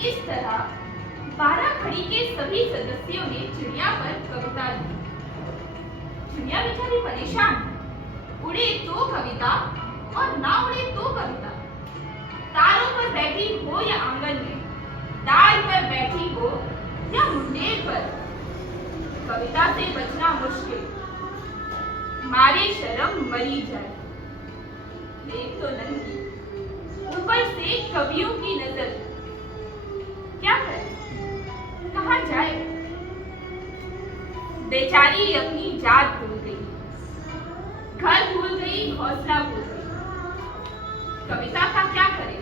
इस तरह 12 खड़ी के सभी सदस्यों ने चिड़िया पर कविता लिखी। चिड़िया बेचारी परेशान, उड़े तो कविता और ना उड़े तो कविता। तारों पर बैठी हो या आंगन में, डाल पर बैठी हो या मुंडेर पर, कविता से बचना मुश्किल, मारे शर्म मरी जाए। एक तो नंगी, ऊपर से कवियों की नजर, क्या करे, कहाँ जाए। बेचारी अपनी जात भूल गई, घर भूल गई, हौसला भूल गई। कविता का क्या करे,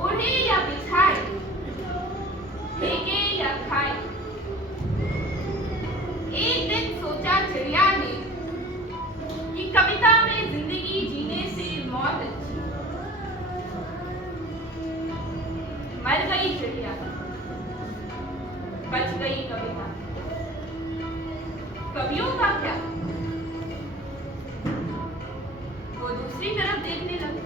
ओढ़े या बिछाए, फेंके या खाए। एक दिन सोचा चिड़िया ने कि कविता में जिंदगी जीने से मौत अच्छी। मर गई चिड़िया, बच गई कविता। कवियों का क्या, वो दूसरी तरफ देखने लगे।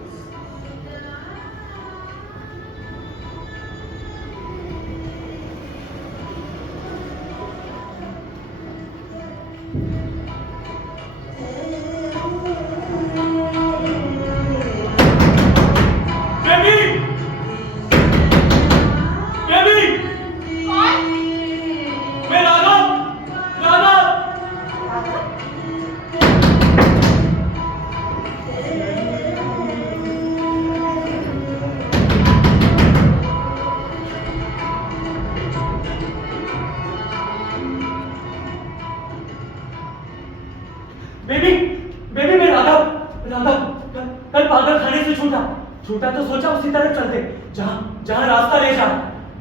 छूटा तो सोचा उसी तरफ चलते जहां जहां रास्ता ले जा।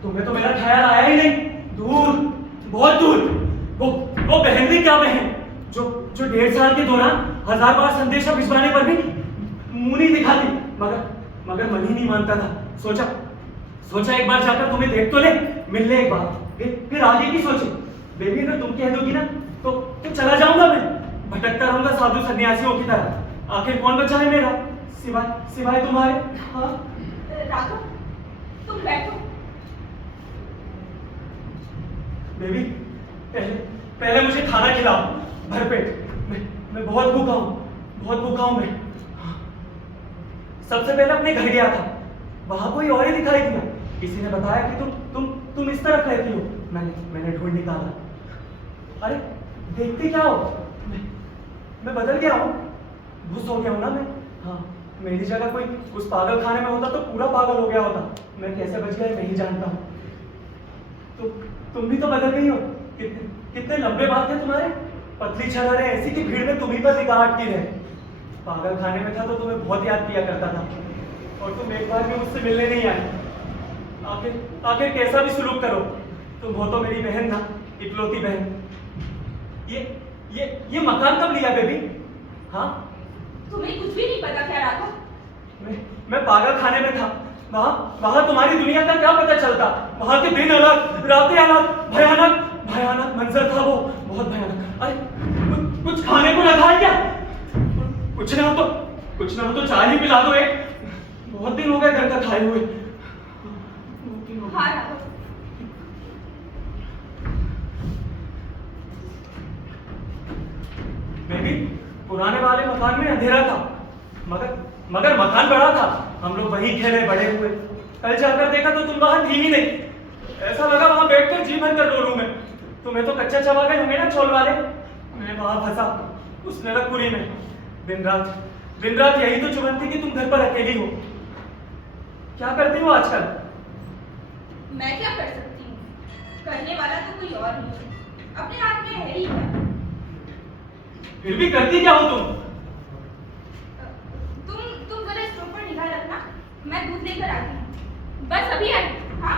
तुम्हें तो मेरा ख्याल आया ही नहीं। दूर, बहुत दूर, वो बहन भी क्या बहन जो जो 1.5 साल के दौरान 1000 बार संदेशा भिजवाने पर भी मुंह नहीं दिखाती, मगर मन ही नहीं मानता था। सोचा एक बार जाकर तुम्हें देख तो ले, मिल ले एक बार, फिर आगे की सोचे। बेबी अगर तुम कह दोगी ना तो चला जाऊंगा मैं, भटकता रहूंगा साधु सन्यासियों की तरह। आखिर कौन बचा है मेरा सिवाय तुम्हारे। हाँ राघव, तुम बैठो। बेबी पहले मुझे खाना खिलाओ भरपेट। मैं बहुत भूखा हूँ मैं। हाँ। सबसे पहले अपने घर गया था, वहां कोई और ही दिखाई दिया। किसी ने बताया कि तुम इस तरफ रहती हो। मैंने ढूंढ निकाला। अरे देखते क्या हो, मैं बदल गया हूँ, भूस हो गया हूँ ना मैं। हाँ, मेरी जगह कोई उस पागल खाने में होता तो पूरा पागल हो गया होता। मैं कैसे बच गया नहीं जानता हूँ। तो तुम भी तो बदल गई हो। कितने लंबे बाल थे तुम्हारे, पतली छड़ारे ऐसी कि भीड़ में तुम्ही पर निगाह अटकी रहे। पागल खाने में था तो तुम्हें बहुत याद किया करता था, और तुम एक बार भी मुझसे मिलने नहीं आए। आखिर कैसा भी सुलूक करो, तुम हो तो मेरी बहन ना, इकलौती बहन। ये मकान कब लिया बेबी? हाँ, तुम्हें कुछ भी नहीं पता क्या राघव? मैं पागल खाने में था। वहां तुम्हारी दुनिया का क्या पता चलता। वहां के दिन अलग, रातें अलग, भयानक मंजर था वो, बहुत भयानक। अरे कुछ खाने को रखा है क्या? कुछ ना हो तो चाय ही पिला दो एक। बहुत दिन हो गए घर का खाए हुए। हाँ राघव, बेबी पुराने वाले मकान में अंधेरा था, मगर मकान बड़ा था। हम लोग वहीं खेले बड़े हुए। कल जाकर देखा तो तुम वहां थी ही नहीं। ऐसा लगा वहां बैठकर जी भर कर रो लूं मैं। तुम्हें तो कच्चा चबा गए होंगे ना छोल वाले। मैं वहां फंसा उस नरकपुरी में, दिन रात यही तो चुभन थी कि तुम घर पर अकेली हो। क्या करती हो आजकल? मैं क्या कर सकती हूँ, करने वाला तो कोई और नहीं है, अपने हाथ में है ही क्या। फिर भी करती क्या हो तुम? तुम जरा स्टोव पर निगाह रखना, मैं दूध लेकर आती हूँ। बस अभी आई। हाँ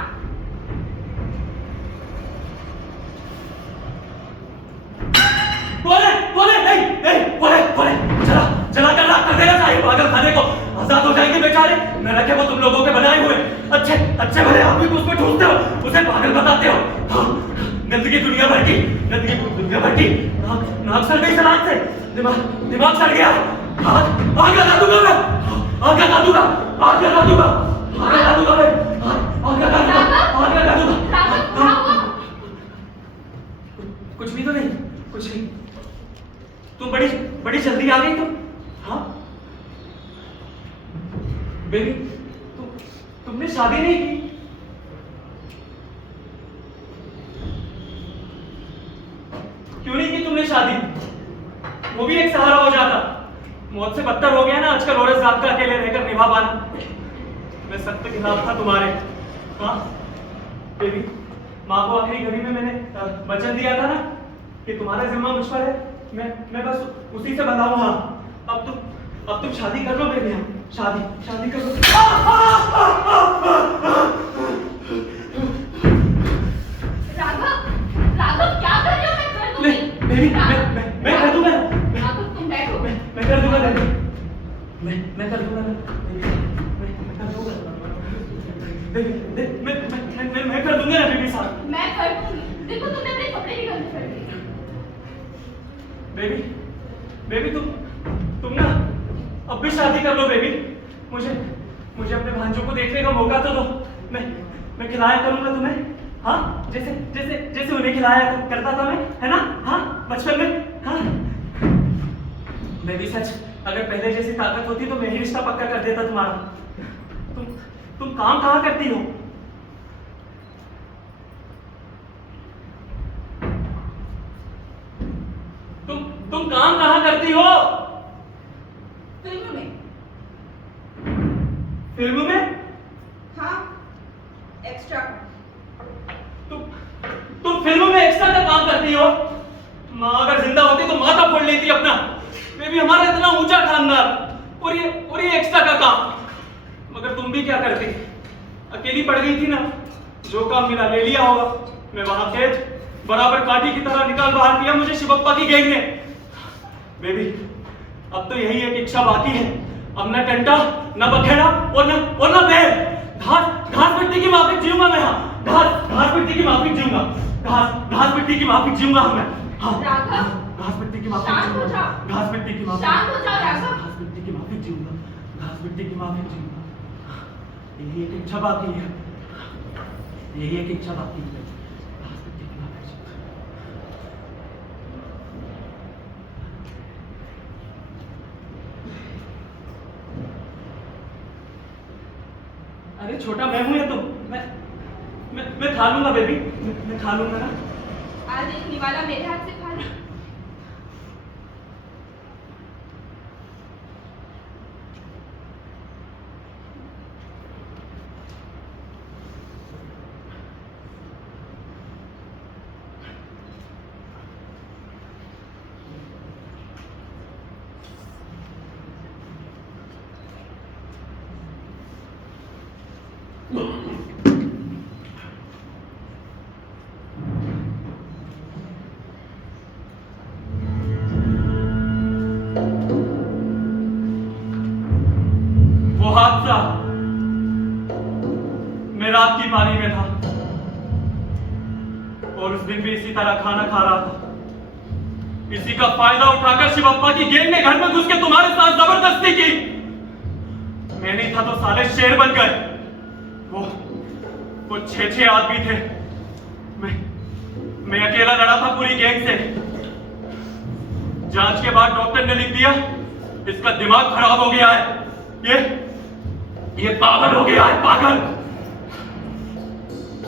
बोले बोले नहीं नहीं बोले बोले चला चला कर राख कर देगा साहिब पागल खाने को। आजाद हो जाएंगे बेचारे। न रखे वो तुम लोगों के बनाए हुए अच्छे अच्छे भले आप भी उसमें ठूसते हो, उसे पागल बताते हो। हाँ, गंदगी दुनिया भर की, गंदगी दुनिया भर की। नाक सड़ गई सलाद से, दिमाग दिमाग सड़ गया। आग लगा दूंगा मैं, आग लगा दूंगा, आग लगा दूंगा, आग लगा दूंगा मैं, आग लगा दूंगा, आग लगा दूंगा। कुछ भी तो नहीं, कुछ नहीं। तुम बड़ी बड़ी जल्दी आ गई तुम। हाँ बेबी, तुमने शादी नहीं की? क्यों नहीं की तुमने शादी? वो भी एक सहारा हो जाता। मौत से बदतर हो गया ना आजकल औरत जात का अकेले रहकर निभा पाना। मैं सख्त खिलाफ था तुम्हारे। हाँ बेबी, माँ को आखिरी घड़ी में मैंने वचन दिया था ना कि तुम्हारा जिम्मा मुझ पर है। मैं बस उसी से बंधा हूं। हाँ अब तुम शादी कर लो बेबी। हम शादी कर लो। राघव क्या कर रहे हो? मैं कर दूंगी। बेबी मैं कर दूंगा। राघव तुम बैठो। मैं कर दूंगा बेबी। मैं कर दूंगा मैं कर दूंगा बेबी। मैं कर दूंगा ना बेबी साहब। मैं कर दूंगी। देखो तुमने अपने कपड़े भी गंदे कर दिए। बेबी तुम ना अब भी शादी कर लो बेबी। मुझे अपने भांजों को देखने का मौका तो दो। मैं खिलाया करूंगा तुम्हें। हाँ जैसे उन्हें खिलाया करता था मैं, है ना? हाँ बचपन में। हाँ बेबी सच, अगर पहले जैसी ताकत होती तो मैं ही रिश्ता पक्का कर देता तुम्हारा। तुम काम कहाँ करती हो? तुम काम कहाँ करती हो? फिल्म में? हाँ एक्स्ट्रा। तुम फिल्म में एक्स्ट्रा का काम करती हो? माँ अगर जिंदा होती तो माथा फोड़ लेती अपना। बेबी हमारा इतना ऊंचा खानदान और ये एक्स्ट्रा का काम। मगर तुम भी क्या करती? अकेली पड़ गई थी ना, जो काम मिला ले लिया होगा। मैं वहां कैद बराबर काटी की तरह निकाल बाहर किया मुझे शिवप्पा की गैंग ने। बेबी अब तो यही एक इच्छा बाकी है। अब न टंटा न बखेड़ा और न बैल। घास मिट्टी की माफिक जीऊंगा मैं। घास मिट्टी की माफिक जीऊंगा। घास मिट्टी की माफिक जीऊंगा मैं। घास मिट्टी की माफिक जीऊंगा। घास मिट्टी की माफिक शांत हो जाओ राघव। घास मिट्टी की माफिक जीऊंगा। घास मिट्टी की माफिक जीऊंगा। यही एक इच्छा बाकी है। यही एक इच्छा बाकी है। घास मिट्टी की माफिक जीऊंगा। अरे छोटा मैं हूं या तुम? मैं खा लूंगा बेबी। मैं खा लूंगा ना। आज एक निवाला मेरे हाथ से खा लो। वो हादसा मैं रात की पानी में था और उस दिन भी इसी तरह खाना खा रहा था। इसी का फायदा उठाकर शिवप्पा की गैंग ने घर में घुस के तुम्हारे साथ जबरदस्ती की। मैं नहीं था तो साले शेर बन गए। वो 6 आदमी थे। मैं अकेला लड़ा था पूरी गैंग से। जांच के बाद डॉक्टर ने लिख दिया इसका दिमाग खराब हो गया है। ये पागल हो गया है, पागल।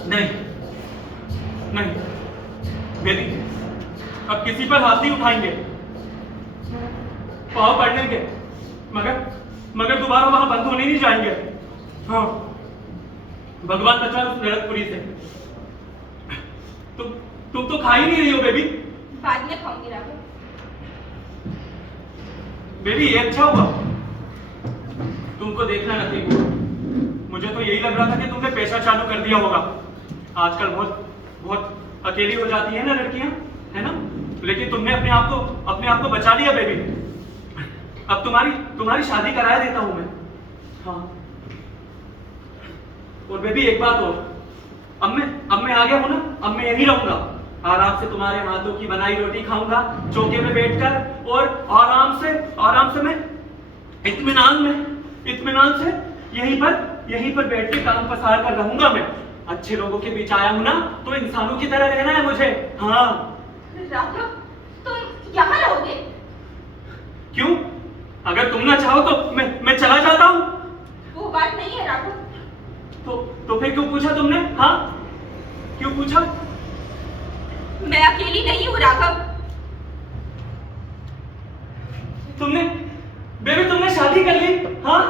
नहीं बेबी अब किसी पर हाथ नहीं उठाएंगे, पाँव पड़ लेंगे, मगर दोबारा वहां बंद होने नहीं जाएंगे। हाँ भगवान बचा उस नरकपुरी से। तुम तो खा ही नहीं रही हो बेबी। बाद में खाऊंगी राघव। बेबी ये अच्छा हुआ तुमको देखना नहीं हुआ। मुझे तो यही लग रहा था कि तुमने पेशा चालू कर दिया होगा। आजकल बहुत बहुत अकेली हो जाती है ना लड़कियां, है ना? लेकिन तुमने अपने आप को बचा लिया बेबी। अब तुम्हारी शादी करा देता हूं मैं। हाँ, और बेबी एक बात और, अब मैं आ गया हूं ना, अब मैं यहीं रहूंगा। आराम से तुम्हारे हाथों की बनाई रोटी खाऊंगा चौके में बैठकर, और आराम से मैं इत्मीनान से यहीं पर बैठ के काम पसार कर रहूंगा। मैं अच्छे लोगों के बीच आया हूं ना, तो इंसानों की तरह रहना है मुझे। हाँ राघव, तुम यहाँ रहोगे? क्यों? अगर तुम ना चाहो तो मैं चला जाता हूं। वो बात नहीं है राघव। तो फिर क्यों पूछा तुमने? हाँ, क्यों पूछा? मैं अकेली नहीं हूँ राघव। तुमने शादी कर ली? हाँ?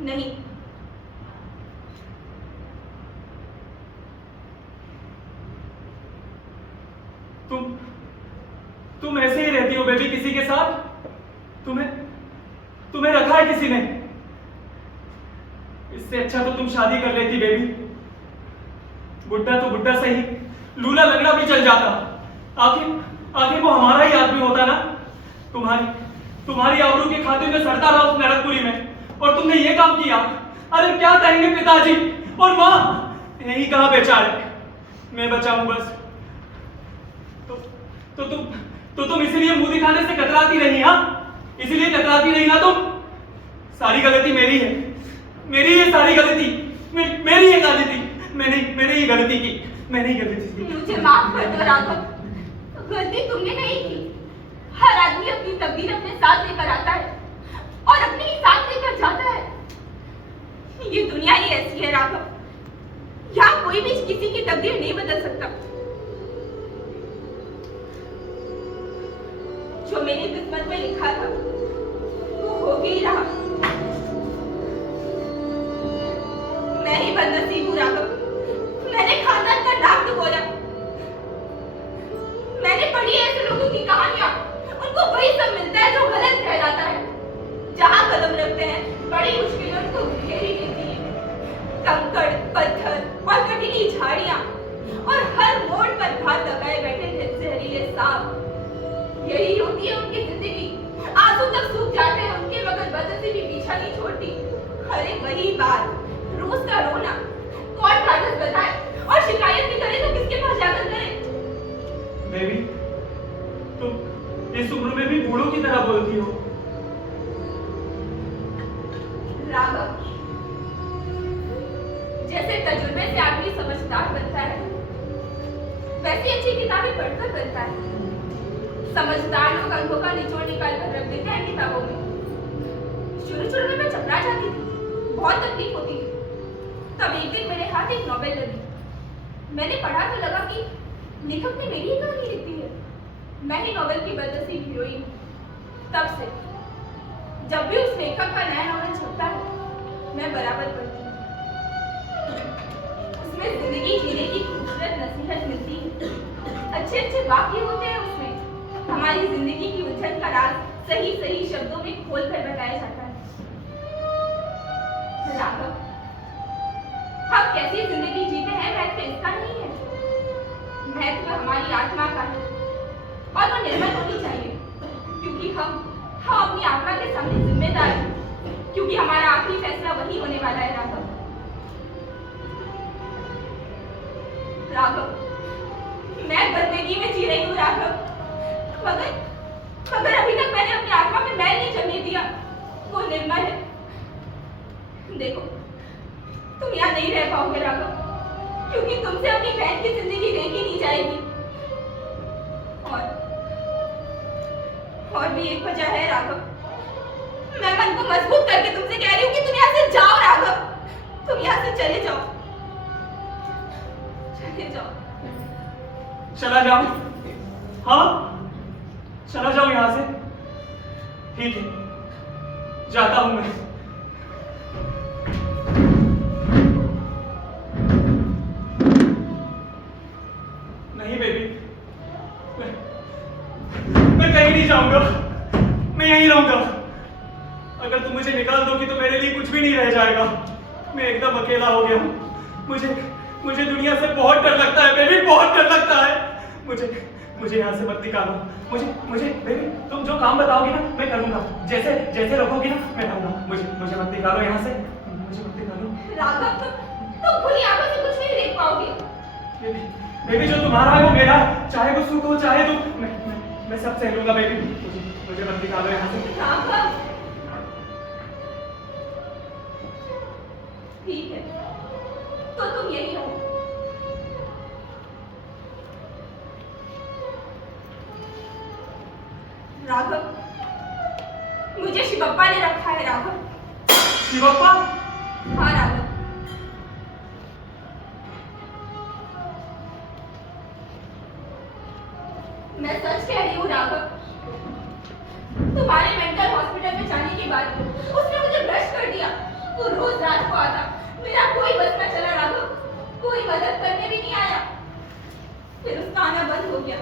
नहीं, तुम ऐसे ही रहती हो बेबी किसी के साथ? तुम्हें रखा है किसी ने? इससे अच्छा तो तुम शादी कर लेती बेबी। बुड्ढा तो बुड्ढा सही, लूला लंगड़ा भी चल जाता। आखिर वो हमारा ही आदमी होता ना। तुम्हारी आबरू की खातिर में सड़ता रहा उस नरकपुरी में, और तुमने ये काम किया। अरे क्या कहेंगे पिताजी और माँ? यही कहा बेचारे, मैं बचा हूं बस। तो तुम इसलिए मुंह दिखाने से कतराती रही? हाँ, इसलिए कतराती रही ना तुम? सारी गलती मेरी है, मेरी ये सारी गलती, मेरी ये गलती, मैंने ही गलती की, मैंने ही गलती की। मुझे माफ कर दो राघव, गलती तुमने नहीं की। हर आदमी अपनी तकदीर अपने साथ लेकर आता है और अपने ही साथ लेकर जाता है। ये दुनिया ही ऐसी है राघव, यहाँ कोई भी किसी की तकदीर नहीं बदल सकता। जो मेरी किस्मत में लिखा था वो हो ही रहा। मैं ही बदनसीब हूँ राघव, मैंने खानदान का नाम डुबोया। मैंने पढ़ी है ऐसे लोगों की कहानियां, उनको वही सब मिलता है जो गलत कहलाता है। जहां कदम रखते हैं बड़ी मुश्किलें उनको घेरी लेती हैं, कंकड़ पत्थर और कटीली झाड़ियां, और हर मोड़ पर घात लगाए बैठे जहरीले सांप। यही होती है उनकी जिंदगी। आंसू तक सूख जाते हैं उनके, मगर बदनसीबी भी पीछा नहीं छोड़ती। अरे वही बात, रोज का रोना कौन कागज बताए, और शिकायत भी करे तो किसके पास जाकर करे? बेबी, तुम इस उम्र में भी बूढ़ों की तरह बोलती हो। राघव, जैसे तजुर्बे से आदमी समझदार बनता है, वैसी अच्छी किताबें पढ़कर बनता है। समझदार लोग अंकों का निचोड़ निकाल कर रख देते हैं किताबों में। शुरू में मैं चकरा जाती थी, बहुत तकलीफ होती थी। तब एक दिन मेरे हाथ एक नॉवेल लगी। मैंने पढ़ा तो लगा कि लेखक ने मेरी ही कहानी लिखी है। मैं ही नॉवेल की बदनसीब हीरोइन। तब से जब भी उस लेखक का नया नॉवेल छपता है, मैं बराबर पढ़ती हूँ। उसमें जिंदगी जीने की खूबसूरत नसीहत मिलती है, अच्छे वाक्य होते हैं उसमें। हमारी जिंदगी की उलझन का राज सही शब्दों में खोल कर बताया जाता है। राघव, हम कैसी जिंदगी जीते हैं महत्व इसका नहीं है, महत्व हमारी आत्मा का है, और वो निर्मल होनी चाहिए। क्योंकि हम अपनी आत्मा के सामने जिम्मेदार हैं, क्योंकि हमारा आखिरी फैसला वही होने वाला है। राघव, मैं बंदगी में जी रही हूँ राघव, मगर अभी तक मैंने अपनी आत्मा में मैल नहीं जमने दिया। वो निर्मल है। देखो, तुम यहाँ नहीं रह पाओगे राघव, क्योंकि तुमसे अपनी बहन की जिंदगी देखी नहीं जाएगी। और भी एक वजह है राघव, मैं मन को मजबूत करके तुमसे कह रही हूँ कि तुम यहाँ से जाओ राघव, तुम यहाँ से चले जाओ। चला जाओ? हाँ, चला जाओ यहाँ से। ठीक है, जाता हूं मैं। नहीं बेबी, मैं कहीं नहीं जाऊंगा। मैं यहीं रहूंगा। अगर तुम मुझे निकाल दोगी तो मेरे लिए कुछ भी नहीं रह जाएगा। मैं एकदम अकेला हो गया हूँ। मुझे दुनिया से बहुत डर लगता है बेबी, बहुत डर लगता है। मुझे यहाँ से मत निकालो। मुझे बेबी तुम जो काम बताओगी ना मैं करूँगा। जैसे रखोगी ना मैं करूँगा। मुझे मत निकालो यहाँ से, मुझे मत निकालो। राघव तुम खुली आंखों से कुछ नहीं देख पाओगे। बेबी जो तुम्हारा है वो मेरा है, चाहे वो सुख हो चाहे दुख, मैं सब सह लूंगा बेबी। मुझे मत निकालो यहाँ से। राघव ठीक है तो तुम यही हो। राघव मुझे शिवप्पा ने रखा है। राघव शिवप्पा? हाँ राघव, मैं सच कह रही हूँ राघव। तुम्हारे मेंटल हॉस्पिटल में जाने के बाद उसने मुझे ब्रश कर दिया। वो रोज रात को आता, मेरा कोई बस न चला राघव, कोई मदद करने भी नहीं आया। फिर उसका आना बंद हो गया।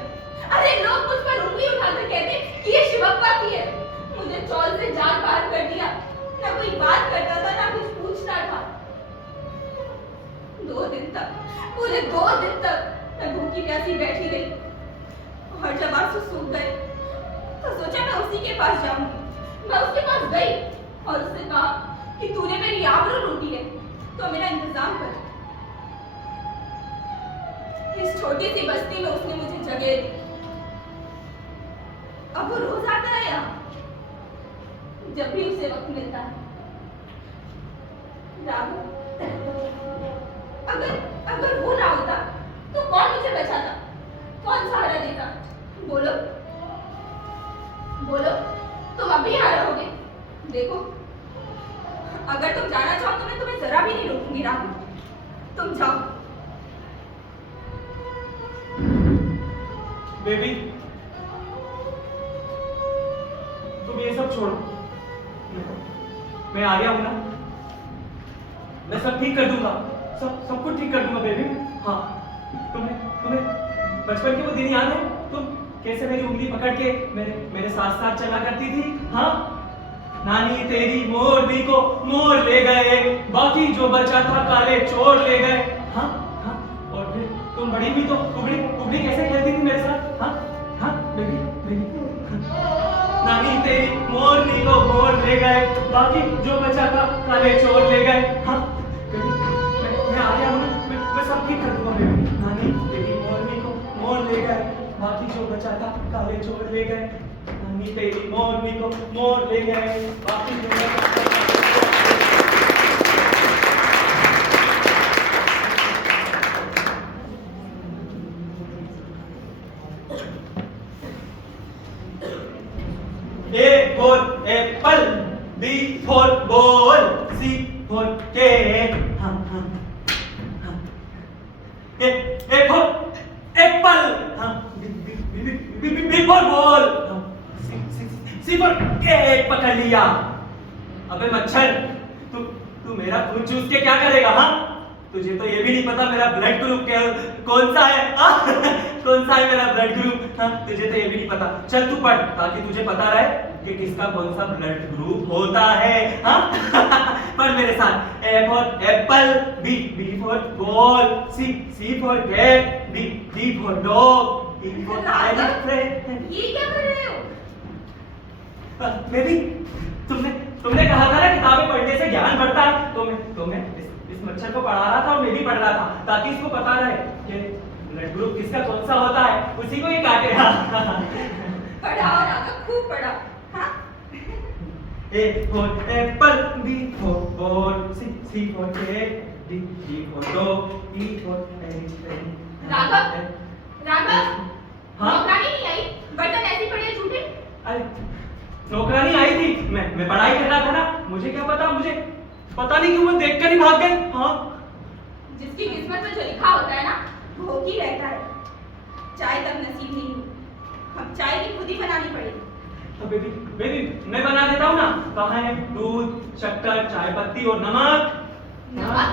अरे लोग मुझ पर उंगली उठाकर कहते कि ये शिवप्पा की है। मुझे चौल से जान बाहर कर दिया। ना कोई बात करता था ना कुछ पूछता था। 2 दिन तक, पूरे 2 दिन तक मैं भूखी प्यासी बैठी रही। और जब आंसू सूख गए तो सोचा मैं उसी के पास जाऊंगी। मैं उसके पास गई और उससे कहा कि तूने मेरी आबरू लूटी है तो मेरा इंतजाम कर। इस छोटी सी बस्ती में उसने मुझे जगह दी। अब वो रोज आता है यहाँ जब भी उसे वक्त मिलता है। राघव अगर वो ना होता तो कौन मुझे बचाता, कौन सहारा देता? बोलो तुम अभी यहाँ रहोगे? देखो अगर तुम जाना चाहो तो मैं तुम्हें जरा भी नहीं रोकूंगी राघव, तुम जाओ। बेबी तुम ये सब छोड़ो, मैं आ गया हूं ना, मैं सब ठीक कर दूंगा, सब कुछ ठीक कर दूंगा बेबी। हाँ तुम्हें बचपन के वो दिन याद है? तुम कैसे मेरी उंगली पकड़ के मेरे साथ साथ चला करती थी? हाँ नानी तेरी मोरनी को मोर ले गए, बाकी जो बचा था काले चोर ले गए। हाँ और फिर तुम बड़ी भी तो कुबड़ी कैसे खेलती थी मेरे साथ? हाँ बेबी नानी तेरी मोरनी को मोर ले गए, बाकी जो बचा था काले चोर ले गए। हाँ मैं आ गया हूँ ना, मैं सब ठीक कर दूंगा बेबी। नानी तेरी मोरनी को मोर ले गए, बाकी जो बचा था काले चोर ले गए। नानी तेरी मोरनी को मोर ले गए, बाकी जो बचा था A for apple, B for ball, C for cat. A for apple, B for ball, C for cat. पकड़ लिया। अबे मच्छर, तू मेरा खून चूस के क्या करेगा? हाँ तुझे तो ये भी नहीं पता मेरा ब्लड ग्रुप कौन सा है? कौन सा है मेरा ब्लड ग्रुप? हाँ तुझे तो ये भी नहीं पता। चल तू पढ़ ताकि तुझे पता रहे कि किसका कौन सा ब्लड ग्रुप होता है। हाँ पढ़ मेरे साथ। A for apple, B for ball, C for cat, D for dog, E for elephant। ये क्या कर रहे हो? बेबी तुमने कहा था ना किताबें पढ़ने से ज्ञान बढ़ता है, तो मैं इस मच्छर को पढ़ा रहा था और मैं भी पढ़ रहा था ताकि इसको पता रहे कि ब्लड ग्रुप किसका कौन सा होता है, उसी को ही काटेगा। पढ़ाओ राघव, खूब पढ़ाओ। हाँ A for apple, B for ball, C for cat, D for dog, E for elephant। Raghav हाँ नौकरानी नहीं आई, बर्तन ऐसे पड़े हैं झूठे। अरे नौकरानी आई थी, मैं पढ़ाई कर रहा था ना, मुझे क्या पता, मुझे पता नहीं क्यों वो देखकर ही भाग गए। हाँ जिसकी किस्मत में जो लिखा होता है ना वो ही रहता है। चाय तक नसीब नहीं हुई, अब चाय की खुद ही बनानी पड़ेगी। तो बेबी मैं बना देता हूँ ना। कहाँ है दूध, शक्कर, चाय पत्ती और नमक? नमक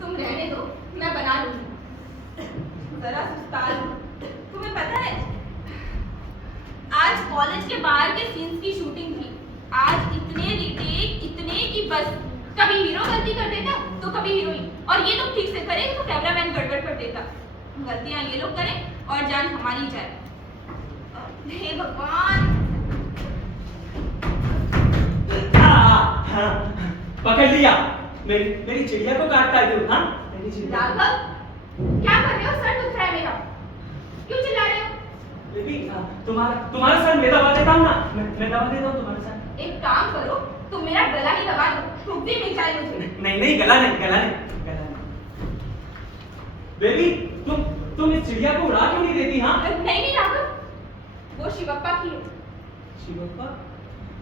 तुम रहने दो, मैं बना लूंगी। जरा सुस्ता लो। तुम्हें पता है आज कॉलेज के बाहर के सीन्स की शूटिंग थी। आज इतने रीटेक, इतने कि बस कभी हीरो गलती कर देता तो कभी हीरोइन, और ये लोग ठीक से करें तो कैमरामैन गड़बड़ कर देता। गलतियां ये लोग करें और जान हमारी जाए। हे भगवान। पकड़ लिया। मेरी चिड़िया को काटता है तू, हाँ? मेरी चिड़िया। राघव, क्या कर रहे हो? सर दुख रहा है मेरा। क्यों चिल्ला रहे हो? बेबी, तुम्हारा सर मैं दबा देता हूँ ना। मैं दबा देता हूँ तुम्हारा सर। एक काम करो, तुम मेरा गला ही दबा दो, धूप भी मिल जाए मुझे। नहीं, गला नहीं। बेबी, तुम इस चिड़िया को उड़ा क्यों नहीं देती, हाँ? नहीं राघव, वो शिवप्पा की है। शिवप्पा?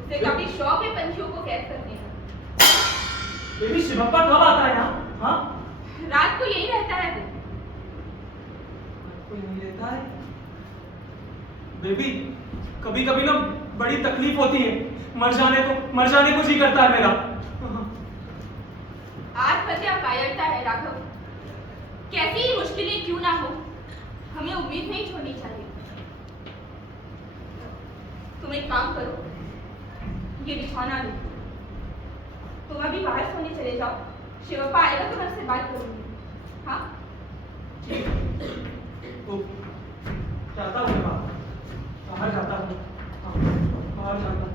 उसे काफी शौक है पंछियों को कैद करने का। बेबी, शिवप्पा कब आता है यहाँ, हाँ? रात को यही रहता है वो। कोई नहीं रहता है। बेबी, कभी ना बड़ी तकलीफ होती है। मर जाने को जी करता है मेरा। आत्महत्या कायरता है राघव। कैसी ही मुश्किलें क्यों ना हो, हमें उम्मीद नहीं छोड़नी चाहिए। तुम एक काम करो, ये बिछौना लो, तुम अभी बाहर सोने चले जाओ। शिवप्पा आएगा तो मैं उससे बात करूंगी, हाँ? जाता हूँ बाहर जाता हूँ, हाँ, बाहर जाता हूँ।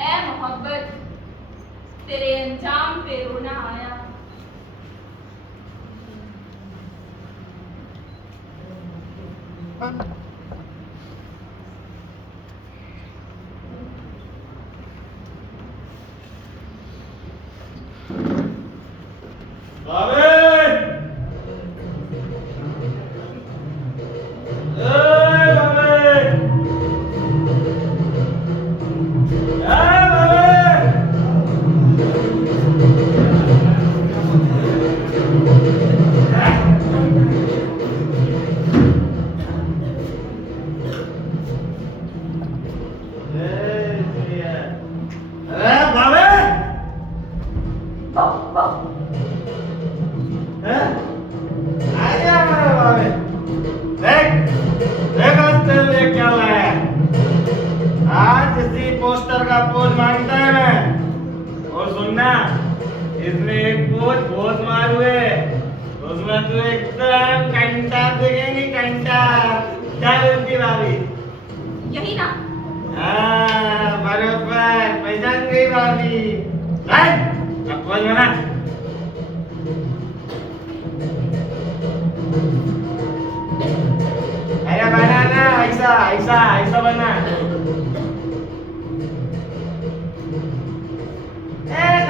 ऐ मोहब्बत, तेरे अंजाम पे रोना आया। पोस्टर का पोज मांगता है मैं। और सुनना, इसमें एक पोज बहुत मारू है, उसमें तू एकदम कंटा दिखेगी, कंटा। क्या बोलती भाभी? यही ना? हाँ, बरोबर पहचान गई भाभी। अब पोज बना। अरे बना ना, ऐसा बना।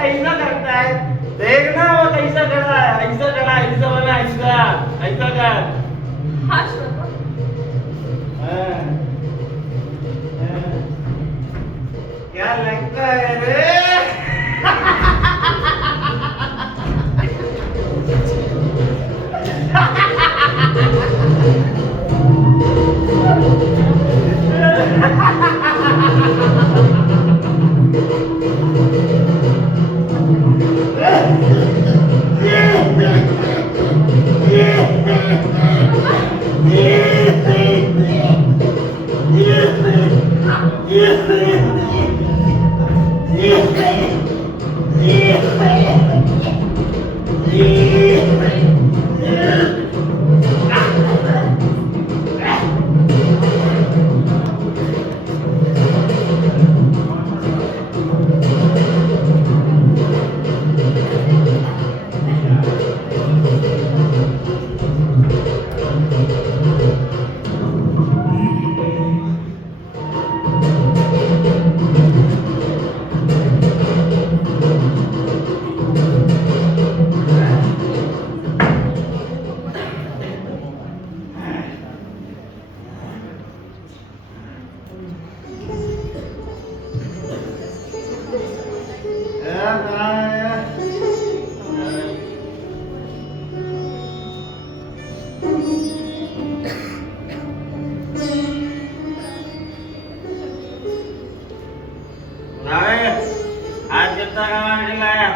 कैसा करता है देखना, वो कैसा खड़ा है। ऐसा बना, ऐसा कर। हाँ शिवप्पा। क्या लगता है रे? कुत्ता का मार खिलाया।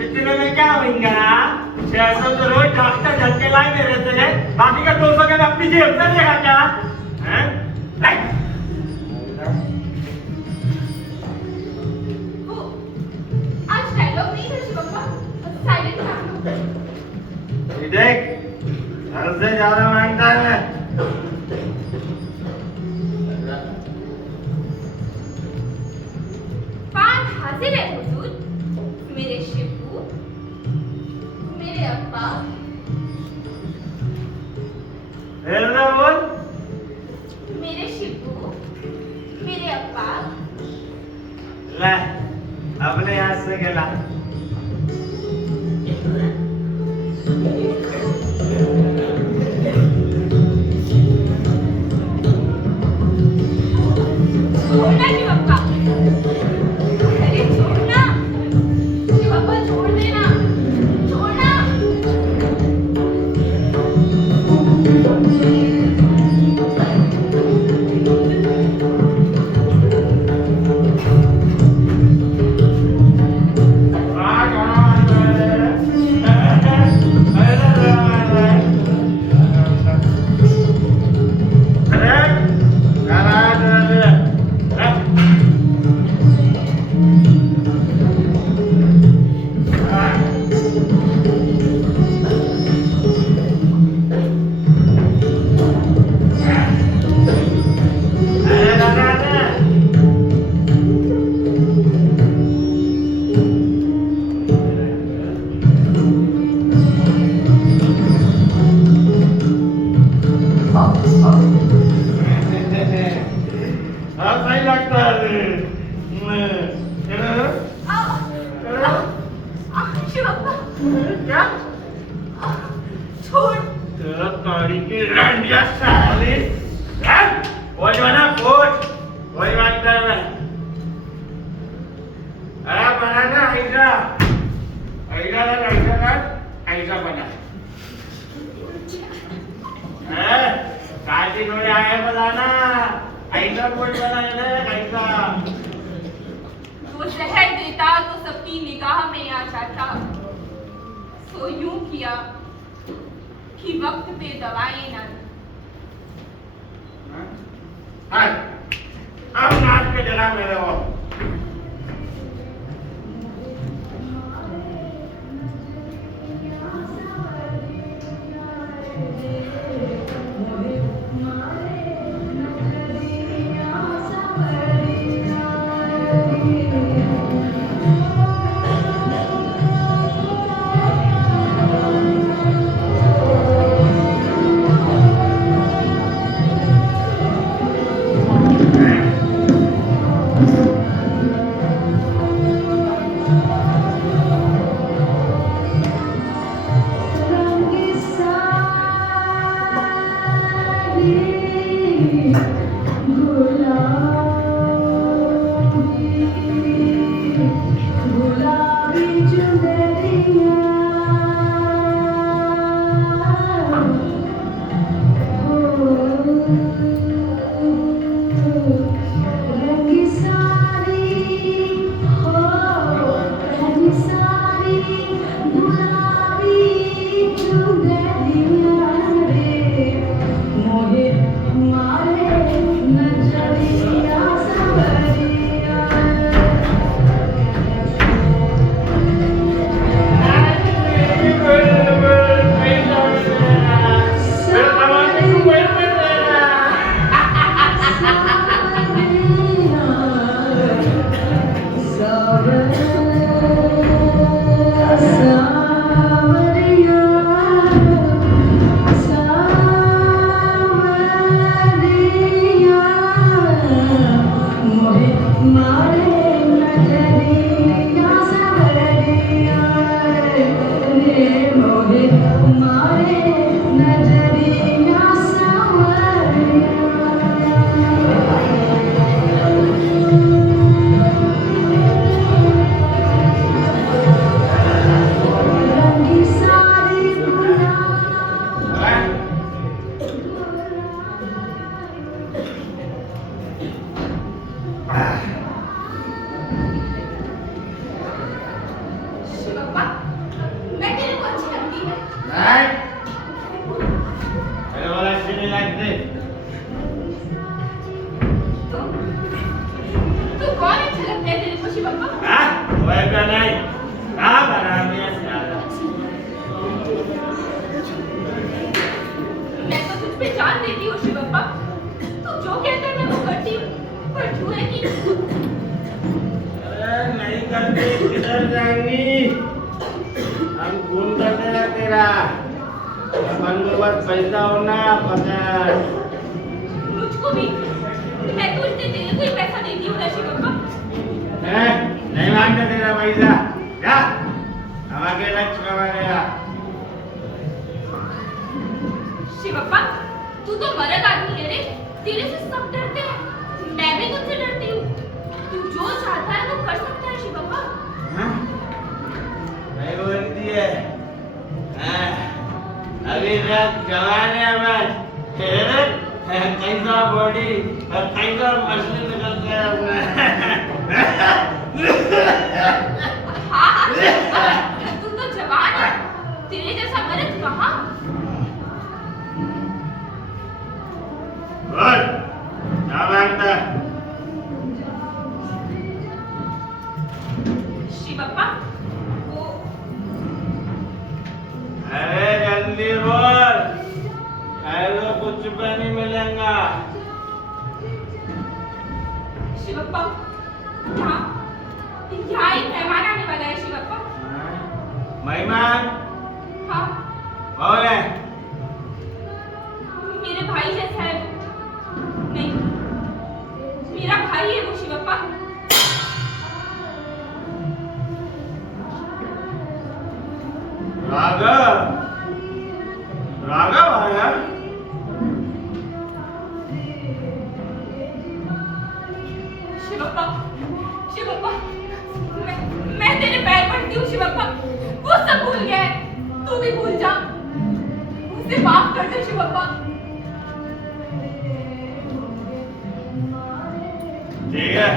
इतने में क्या होगा? 600 तो रोज डॉक्टर झटके लाए मेरे से, बाकी का 200 का मैं अपनी जेब से लेगा क्या? हैं? हो, आज डायलॉग नहीं था शिवप्पा, साइलेंट था। ये देख, घर से ज्यादा मांगता है मैं। बात हाजिर है हुजूर, मेरे शिबू, मेरे अब्बा। फिर ना बोल। मेरे शिबू, मेरे अब्बा। ले, अपने हाथ से खिला। छोड़ना शिवप्पा, अरे छोड़ना, शिवप्पा छोड़ देना, छोड़ना। सही लगता है। शिवप्पा, क्या? छोड़। तेरा ताड़ी की रंडिया साली। वो जो है ना कोच, वही मांगता है मैं। अरे बना ना ऐसा, ऐसा ना ऐसा ना ऐसा बना। काशी थोड़े आए बनाना, ऐसा कोच बना है ऐसा। वो जहर देता तो सबकी निगाह में आ जाता, सो यूं किया कि वक्त पे दवाएं ना। अब नाच के जरा मेरे वो। मोहे मारे जल्दी किधर जाएंगी? हम खून करते हैं तेरा। अपन को बस पैसा होना पकड़। मुझको भी। मैं तो इतने तेरे को ही पैसा देती हूँ ना शिवप्पा। नहीं मांगता तेरा पैसा। जा, हम आगे लक्ष्य कमाएगा। शिवप्पा, तू तो मर्द आदमी है रे। तेरे से सब डरते हैं। मैं भी तुझसे डरती हूँ। तू जो चाहता है वो कर सकता है शिवप्पा। नहीं बोलती है। अभी तक जवान है मैं। कैसा बॉडी और कैसा मछली निकलता है अपना। हाँ, तू तो जवान है। तेरे जैसा मर्द कहाँ? बोल, क्या मांगता है? शिवप्पा, वो अरे जल्दी बोल, ऐसा कुछ भी नहीं मिलेगा। शिवप्पा, यहाँ एक मेहमान आने वाला है शिवप्पा। मेहमान हाँ, कौन है? मेरे भाई जैसा है वो। नहीं, मेरा भाई है वो शिवप्पा। राघव, राघव आया? शिवप्पा, शिवप्पा, मैं तेरे पैर पड़ती हूँ शिवप्पा। वो सब भूल गया है। तू भी भूल जा। मुझसे माफ कर दे शिवप्पा। ठीक है,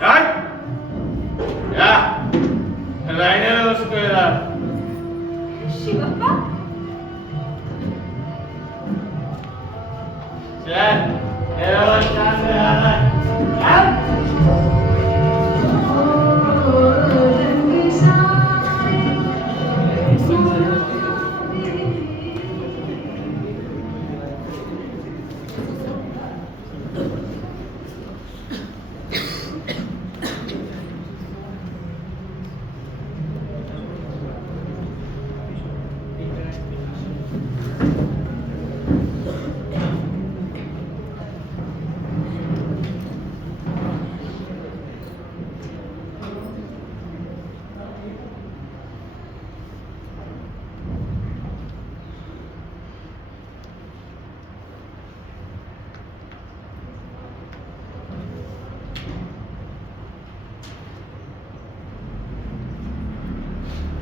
चल, जा, रहने दो उसको यार। शिवप्पा, चल, मेरा बच्चा से आ रहा है।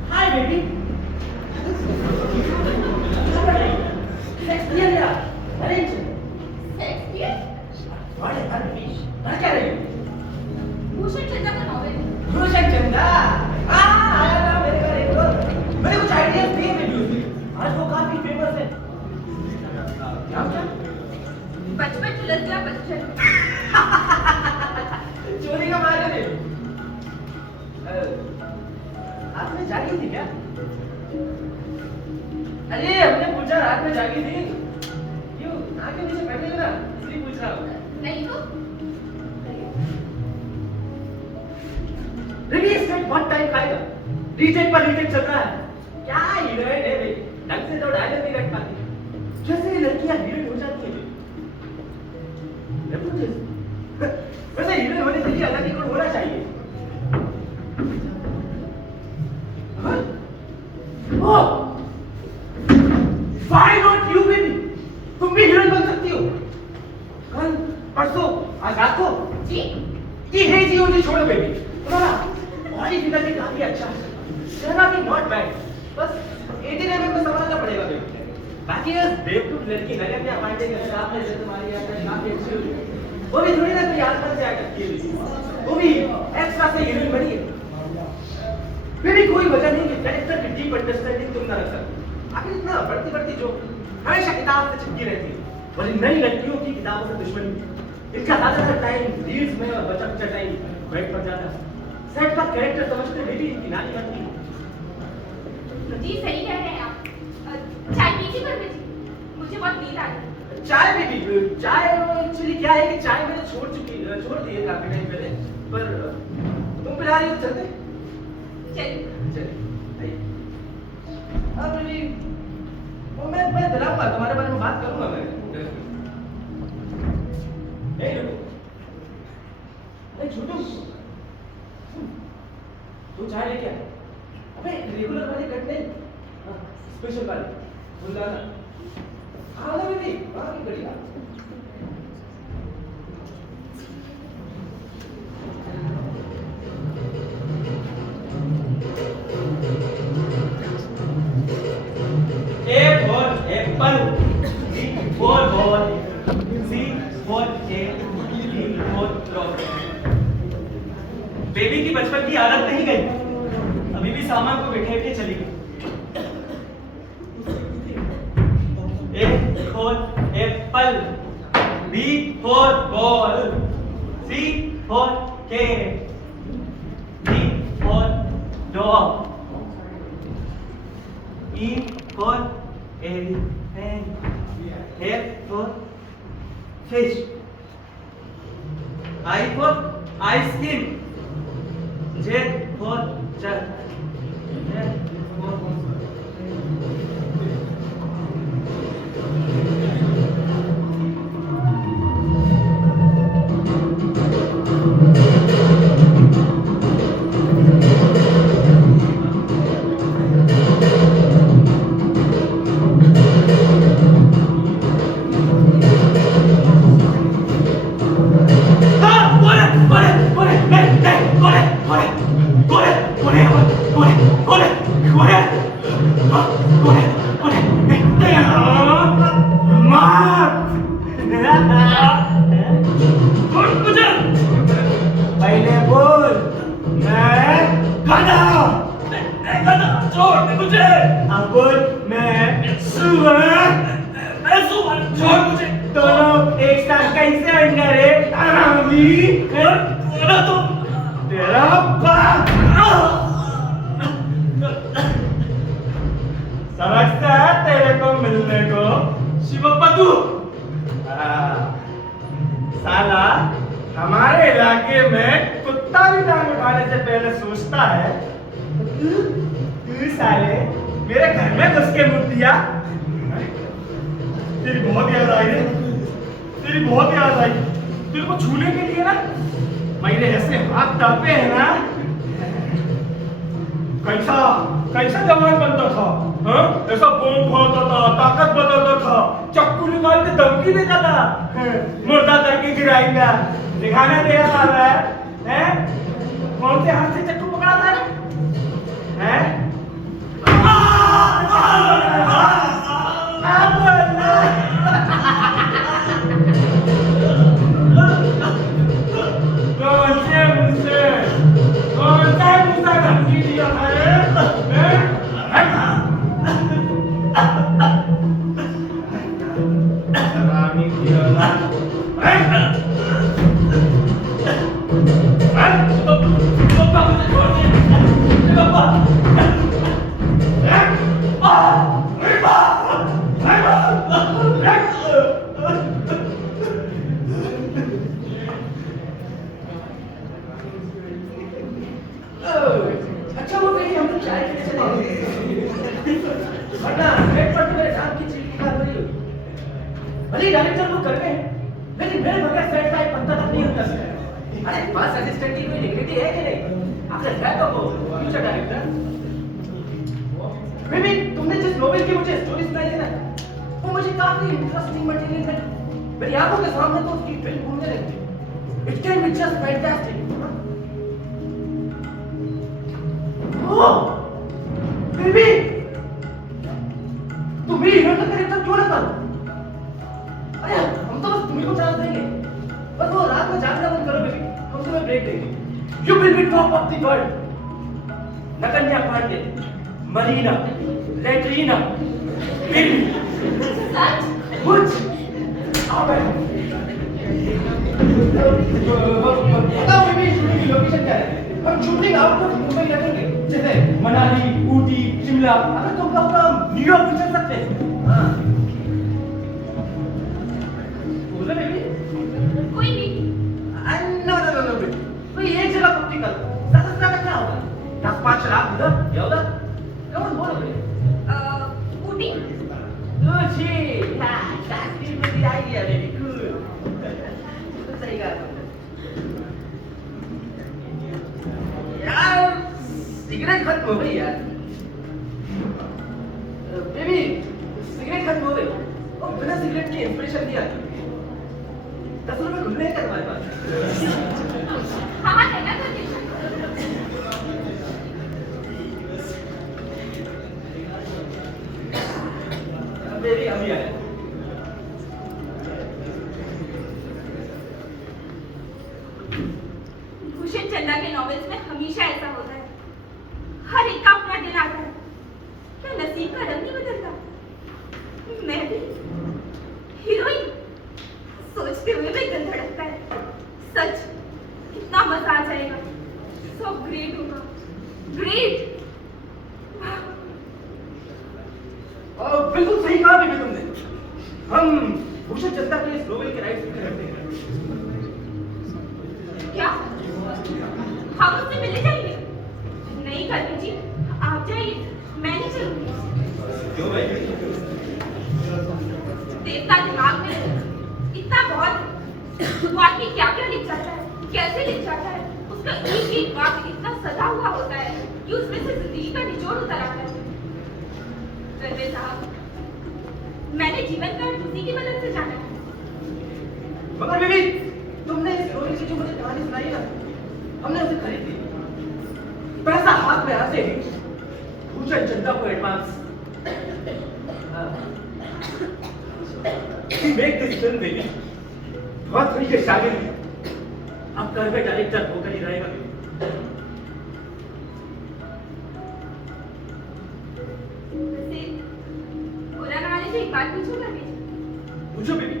Hi, baby. Shakespeare, arrange. Shakespeare? What is that fish? What क्या रही? भूषण चंद्र का नॉवेल। भूषण चंदा। आया था मेरे घर एक लोग। मेरे कुछ आइडियाज दिए थे उसने। आज वो काफी फेमस है। क्या? बचपन झुलस गया बच्चन। चोरी का मार है। रात में जागी थी क्या? अरे हमने पूछा रात में जागी थी। क्यों? आंखें नीचे बैठे हो ना? इसलिए पूछ रहा हूँ। नहीं तो रिलीज डेट बहुत टाइम खाएगा। रीटेक पर रीटेक चल रहा है। क्या हीरोइन है भाई? ढंग से तो डायलॉग नहीं रख पाती। कैसे लड़कियां हीरोइन हो जाती हैं? वैसे हीरोइन होने के लिए अलग ही गुण होना चाहिए। ओह, why not you baby? तुम भी हीरोइन बन सकती हो। कल, परसों, आज रात को। जी, ये है जी ओजी छोड़ो बेबी। तुम्हारा बॉडी फिगर भी काफी अच्छा है। चेहरा भी नॉट बैड। बस 18 में समझना पड़ेगा बेबी। बाकी ये बेवकूफ लड़की नजर में हमारे के साथ में जैसे तुम्हारी यार काफी अच्छी होगी। वो भी थोड़ी ना कोई आसपास से आकर की वो भी एक्स्ट्रा से हीरोइन बनी है। फिर भी कोई वजह नहीं कि कैरेक्टर की डीप अंडरस्टैंडिंग तुम ना रख सकते। आखिर इतना बढ़ती बढ़ती जो हमेशा किताब से चिपकी रहती है और इन नई लड़कियों की किताबों से दुश्मनी। इनका ज्यादातर टाइम रील्स में और बचा बचा टाइम बेड पर जाता है। सेट का कैरेक्टर समझते भी इनकी नानी बनती है। जी सही कह रहे हैं आप। चाय पीजिए पर मुझे बहुत नींद आ रही है। चाय भी चाय एक्चुअली क्या है कि चाय मैंने छोड़ दी है काफी टाइम पहले। पर तुम पिला रही हो, चलते? चलिए। चलिए, आइए। हाँ बेबी, वो मैं दिलाऊंगा, तुम्हारे बारे में बात करूंगा मैं। छोटू, तू चाय लेके आ। अबे रेगुलर वाली कट नहीं, हाँ, स्पेशल वाली भूल जाना। हाँ ना बेबी, हाँ की बढ़िया। A for apple, B for ball, C for cake, D for rock. Baby की बचपन की आदत नहीं गई, अभी भी सामान को बिखेर के चली गई। A for apple, B for ball, C for cake, D for dog, E for elephant, F for fish, I for ice cream, J for jug, F for पहले बोल, मैं गधा। छोड़ मुझे। अब बोल, मैं सुअर। मैं सुअर, छोड़ मुझे। दोनों एक साथ कैसे आएंगे रे? हरामी। बोला तो तेरा बाप। समझता है तेरे को मिलने को? शिवप्पा तू साला हमारे इलाके में कुत्ता भी टांग उठाने से पहले सोचता है। तू साले मेरे घर में घुस के मुत दिया। तेरी बहुत याद आई रे, तेरी बहुत याद आई। तेरे को छूने के लिए ना मैंने ऐसे हाथ दापे हैं ना, कैसा कैसा जवान बनता था, हाँ? ऐसा बोल खोलता था, ताकत बताता था, चक्कू निकाल के धमकी देता था, मुर्दा करके गिराएगा। दिखाना तेरा वाला है? कौन से हाथ से चक्कू पकड़ा था रे? हैं? कौन सा मुझसे धमकी दिया था रे? रानी की औलाद। अच्छा वो कहीं हम लोग चाय पीने चले वरना नेट पर तो मेरे नाम की चिट्ठी निकाल रही होगी। भले डायरेक्टर वो कर रहे हैं, लेकिन मेरे बगैर सेट का एक पत्ता तक नहीं होता। अरे पास असिस्टेंट की कोई डिग्निटी है कि नहीं? अगर है तो वो फ्यूचर डायरेक्टर। बेबी तुमने जिस नोवेल की मुझे स्टोरी सुनाई थी ना, वो मुझे काफी इंटरेस्टिंग मटेरियल लगी। मेरी आंखों के सामने तो उसकी फिल्म घूमने लगी। It can be just fantastic. Oh baby, तुम भी हीरो का कैरेक्टर क्यों रखा? अरे हम तो बस तुम्ही को चांस देंगे। बस वो रात में जागना बंद करो बेबी, हम तुम्हें ब्रेक देंगे। You will be top of the world. नकन्या पांडे, मरीना, लेट्रीना, बिल, सच? कुछ बताओ बेबी, शूटिंग की लोकेशन क्या है? हम शूटिंग आउट ऑफ मुंबई रखेंगे, जैसे मनाली, ऊटी, शिमला। अगर तुम कहो तो हम न्यूयॉर्क भी चल सकते हैं। हाँ बोलो बेबी। कोई नहीं। No no no no baby, कोई एक जगह पक्की कर, ज्यादा शराब पीता क्या होता कौन बोलो भाई ऊटी जी हाँ शास्त्री में भी आई है वेरी गुड तो सही कहा तुमने यार सिगरेट खत्म हो गई यार बेबी सिगरेट खत्म हो गई और बिना सिगरेट के इंस्पिरेशन दिया 10 रुपए खुले हैं क्या तुम्हारे पास हाँ है ना तो बेबी अभी आया भूषण चंदा के नॉवेल्स में हमेशा ऐसा होता है हर एक का अपना दिन आता है क्या नसीब का रंग नहीं बदलता मैं भी हीरोइन सोचते हुए भी दिल धड़कता है सच कितना मजा आ जाएगा सो ग्रेट होगा ग्रेट और बिल्कुल सही कहा बेबी तुमने हम भूषण चंदा के इस नोवेल के राइट्स लिखे रहते हैं क्या हम उससे मिलने जाएंगे नहीं करनी जी आप जाइए मैं नहीं चलूंगी क्यों भाई देवता दिमाग में इतना बहुत वो आदमी क्या क्या लिख जाता है कैसे लिख जाता है उसका एक एक वाक्य इतना सजा हुआ होता है कि उसमें से जिंदगी का निचोड़ उतर आता है दरवे साहब मैंने जीवन का उसी की मदद से जाना है मगर बेबी तुमने इस नोवेल की जो मुझे कहानी सुनाई ना हमने उसे खरीद ली पैसा हाथ में आते ही भूषण चंदा को advance make this film baby बहुत हुई के शागिर्द अब कल में डायरेक्टर होकर ही रहेगा वैसे बुरा ना माने तो एक बात पूछूं मैं भी पूछो बेबी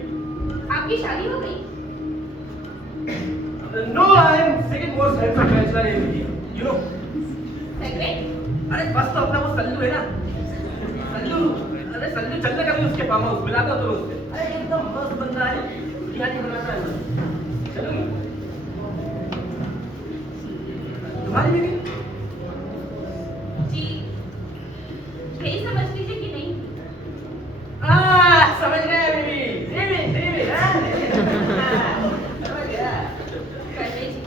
आपकी शादी हो गई no I am second most handsome bachelor in India you know secret अरे बस तो अपना वो सल्लू है ना सल्लू अरे सल्लू चलने का भी उसके फार्म हाउस मिला था तो उससे अरे एकदम मस्त बंदा है बिरयानी बनाता है चलूंगी तुम्हारी बीवी जी यही समझ लीजिए कि नहीं समझ गए बीवी देवी देवी समझ गया करने जी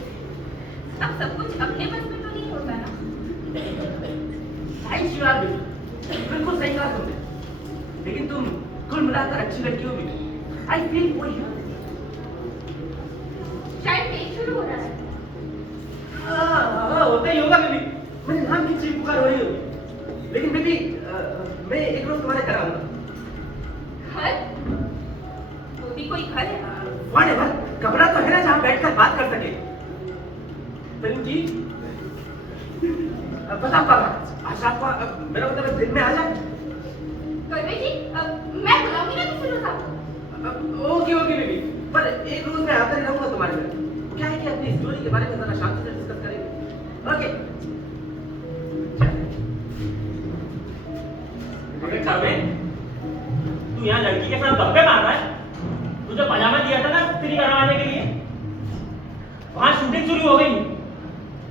अब सब कुछ अपने बस में तो नहीं होता ना सही शिवार बीवी बिल्कुल सही कहा तुमने लेकिन तुम कुल मिलाकर अच्छी लड़की हो बीवी आई फील फॉर यू शायद टेक शुरू हो रहा है होता ही होगा बेबी मेरे नाम की चीख पुकार हो रही होगी लेकिन बेबी मैं एक रोज तुम्हारे घर आऊंगा घर वो भी कोई घर है व्हाटएवर कमरा तो है ना जहां बैठकर बात कर सके तनु जी बताओ कब आज रात को मेरा मतलब दिन में आ जाए करवे जी मैं बुलाऊंगी ना किसी रोज आपको ओके ओके बेबी पर एक रोज मैं आता ही रहूंगा तुम्हारे घर क्या है कि अपनी स्टोरी के बारे में जरा शांति से डिस्कस करेंगे ओके अरे काबे तू यहाँ लड़की के साथ धब्बे मार रहा है तुझे पजामा दिया था ना स्त्री करवाने के लिए वहाँ शूटिंग शुरू हो गई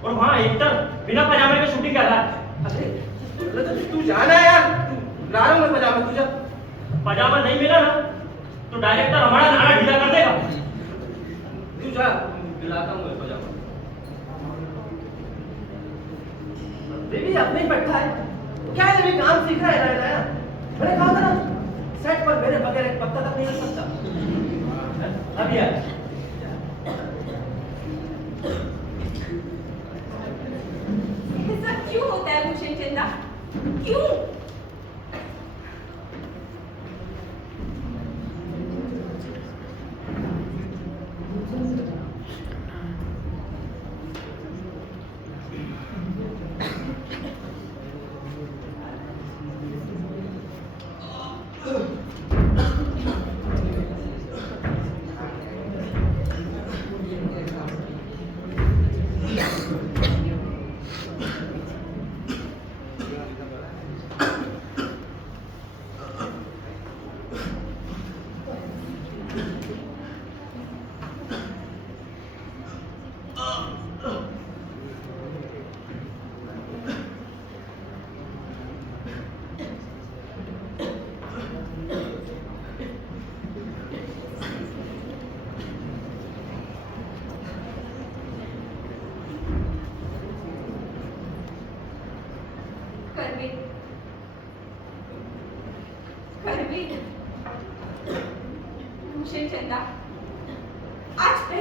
और वहाँ एक्टर बिना पजामे के शूटिंग कर रहा है अरे तू जाना है यार ला रहा हूं मैं पजामा तुझे पजामा नहीं मिला ना तो डायरेक्टर हमारा नारा ढीला कर देगा तू जा दिलाता हूं मैं पजामा बेबी अपने ही बैठा है क्या है ये काम सीख रहा है नया मैंने कहा था ना सेट पर मेरे बगैर एक पत्ता तक नहीं रख सकता अब यार ऐसा क्यों होता है भूषण चंदा क्यों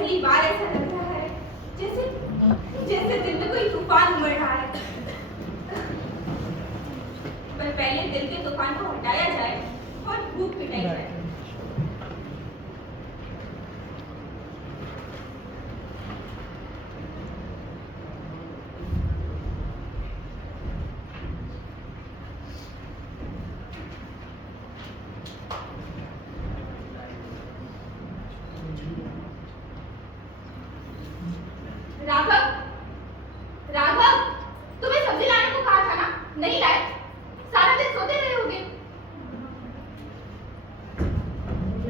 पहली बार ऐसा लग रहा है जैसे जैसे दिल में कोई तूफान उमड़ रहा है। पर पहले दिल के तूफान को हटाया जाए और भूख मिटाई जाए। राघव, राघव, तुम्हें सब्जी लाने को कहा था ना, नहीं लाए? सारा दिन सोते रहे होगे।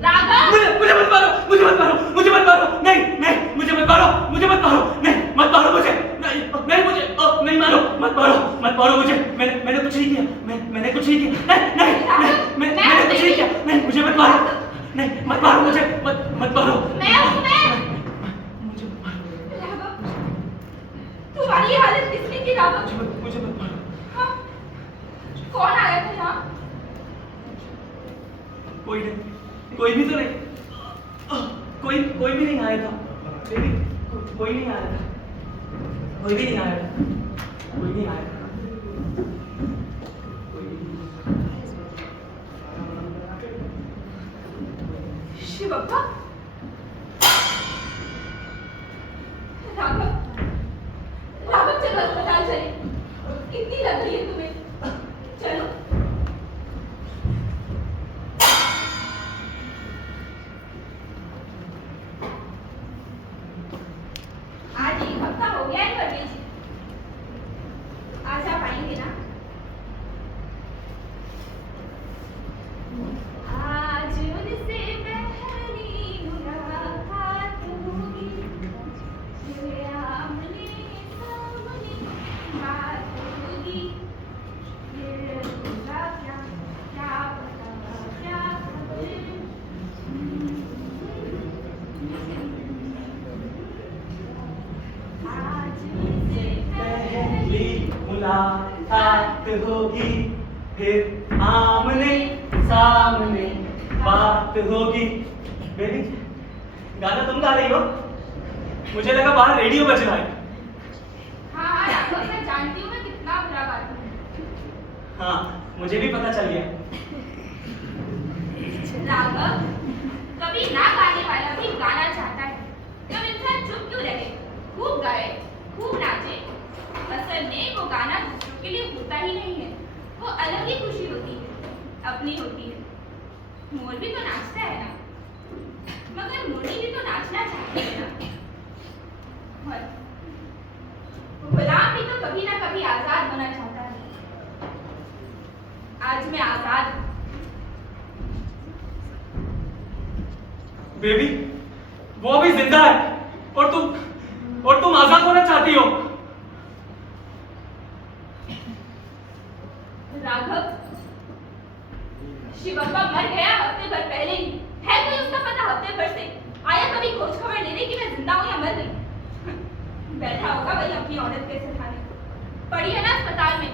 राघव, मुझे मत मारो, मुझे मत मारो, मुझे मत मारो, नहीं नहीं, मुझे मत मारो, मुझे मत मारो, नहीं मत मारो मुझे, नहीं नहीं मुझे नहीं मारो, मत मारो मुझे, मैंने कुछ नहीं किया, मैंने कुछ नहीं किया, नहीं मैंने कुछ नहीं किया, नहीं मुझे मत मारो, नहीं मत मारो मुझे, मत मारो। तुम्हारी ये हालत किसने की राघव? मुझे मत मारो। हाँ? कौन आया था यहाँ? कोई नहीं, कोई भी तो नहीं, कोई भी नहीं आया था, बेबी, कोई नहीं आया था, कोई भी नहीं आया था, कोई नहीं आया था, कोई नहीं। शिवप्पा, राघव, राघव चलो अस्पताल चले। कितनी लग रही है तुम्हें? चलो। आज एक हफ्ता हो गया है परवेज। आज आप आएंगे ना? आज उनसे पहली मुलाकात होगी, फिर आमने सामने बात होगी, फिर होगा क्या क्या पता क्या खबर। आज उनसे पहली मुलाकात होगी, फिर आमने सामने बात होगी। बेबी, गाना तुम गा रही हो? मुझे लगा बाहर रेडियो बज रहा है। हाँ हाँ राघव, मैं जानती हूँ मैं कितना बुरा गाती हूँ। हाँ, मुझे भी पता चल गया। राघव, कभी ना गाने वाला भी गाना चाहता है। जब इंसान चुप क्यों रहे, खूब गाए, खूब नाचे। असल में वो गाना दूसरों के लिए होता ही नहीं है, वो अलग ही खुशी होती है, अपनी होती है। मोर भी तो नाचता है ना, मगर मोरनी भी तो नाचना चाहती है ना। और गुलाम भी तो कभी ना कभी आजाद होना चाहता है। आज मैं आजाद हूँ। बेबी, वो अभी जिंदा है और तुम आजाद होना चाहती हो। राघव, शिवप्पा मर गया हफ्ते भर पहले ही। है कोई उसका पता हफ्ते भर से? आया कभी खोज खबर लेने कि मैं जिंदा हूं या मर गई? बैठा होगा वही अपनी औरत के सिरहाने, पड़ी है ना अस्पताल में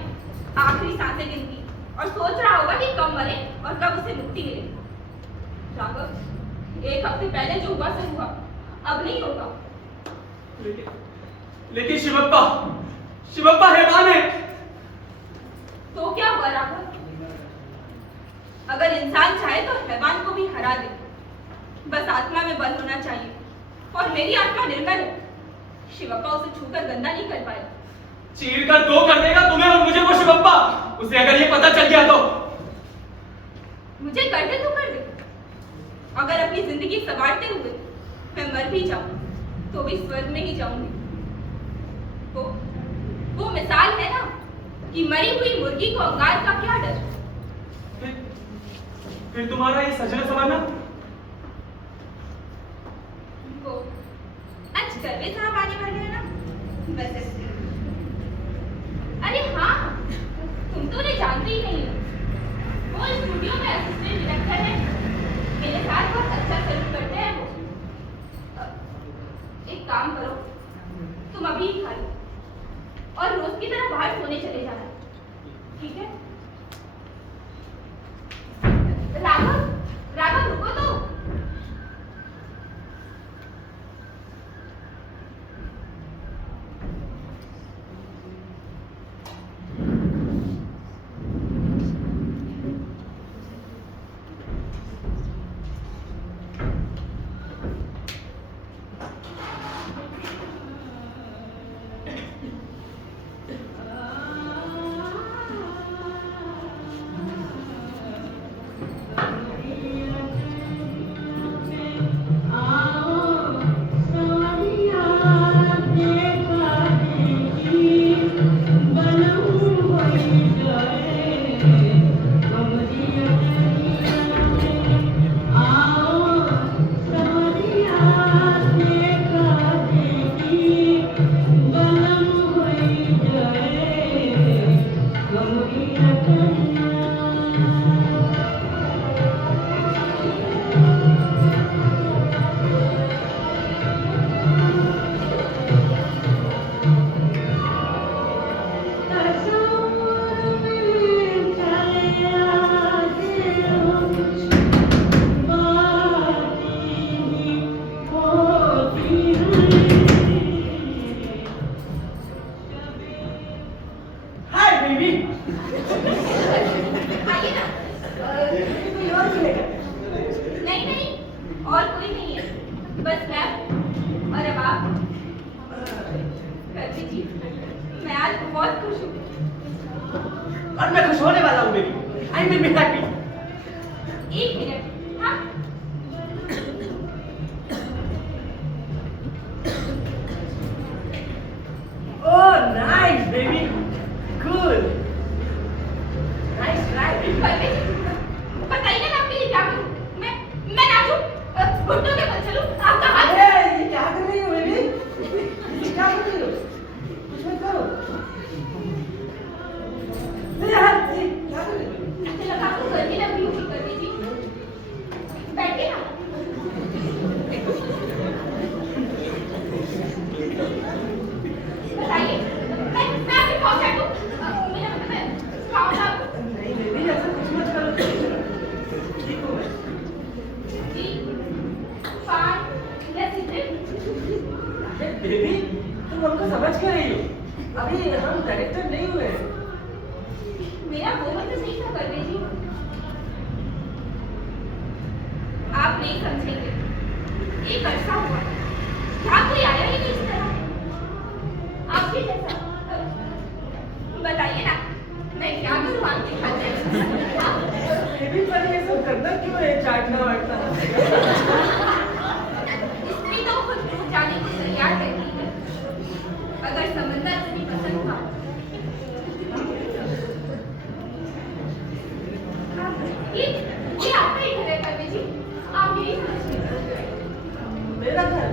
आखिरी सांसें गिनती, और सोच रहा होगा कि कब मरे और कब उसे मुक्ति मिले। राघव, एक हफ्ते पहले जो हुआ सो हुआ, अब नहीं होगा। लेकिन शिवप्पा हैवान है। तो क्या हुआ राघव? अगर इंसान चाहे तो हैवान को भी हरा दे, बस आत्मा में बल होना चाहिए, और मेरी आत्मा निर्मल है। शिवप्पा उसे छूकर गंदा नहीं कर पाए। चीर कर दो कर देगा तुम्हें और मुझे वो शिवप्पा। उसे अगर ये पता चल गया तो मुझे कर दे तो कर दे। अगर अपनी जिंदगी संवारते हुए मैं मर भी जाऊं तो भी स्वर्ग में ही जाऊंगी। वो मिसाल है ना कि मरी हुई मुर्गी को अंगार का क्या डर। फिर तुम्हारा ये सजना समझना वो आज करवे साहब आने वाले हैं ना, बस ऐसे। अरे हाँ, तुम तो उन्हें जानते ही नहीं हो। वो स्टूडियो में असिस्टेंट डायरेक्टर है, मेरे साथ बहुत अच्छा सलूक करते हैं वो। एक काम करो, तुम अभी ही खा लो और रोज की तरह बाहर सोने चले जाना, ठीक है? राघव, राघव रुको तो। बहुत खुश हूँ। और मैं खुश होने वाला हूँ baby. I will be happy. एक मिनट, हाँ? Oh nice baby, good, nice try baby. Parvez, बताइए ना आपके लिए क्या करूँ? मैं नाचूं? घुटनों के बल चलूं? आपका हाथ? अरे ये क्या कर रही हो बेबी? ये क्या कर रही हो? कुछ मत करो। मेरे हाथ ये क्या कर रही हो? मुझे लगा आपको गर्मी लग रही होगी परवेज जी। बैठिए ना। बताइए, मैं आपके पहुंचा दूं? मेरा मतलब है, खाऊंगा आपको? नहीं बेबी ऐसा कुछ मत करो। ठीक हो मैं? जी, पान या सिगरेट? अरे बेबी तुम हमको समझ क्यों रही हो? अभी हम डायरेक्टर नहीं हुए हैं। मेरा वो मतलब नहीं था परवेज जी। आप नहीं समझेंगे। एक अरसा हुआ, यहाँ कोई आया ही नहीं इस तरह। आपके जैसा। बताइए ना, मैं क्या करूँ आपकी खातिर? बेबी पर ये सब करना क्यों है? चाटना वाटना। स्त्री तो खुद जाने को तैयार रहती है। अगर समंदर अपनी पसंद था, ये आपका ही घर है परवेज जी। आप यही समझिए। मेरा घर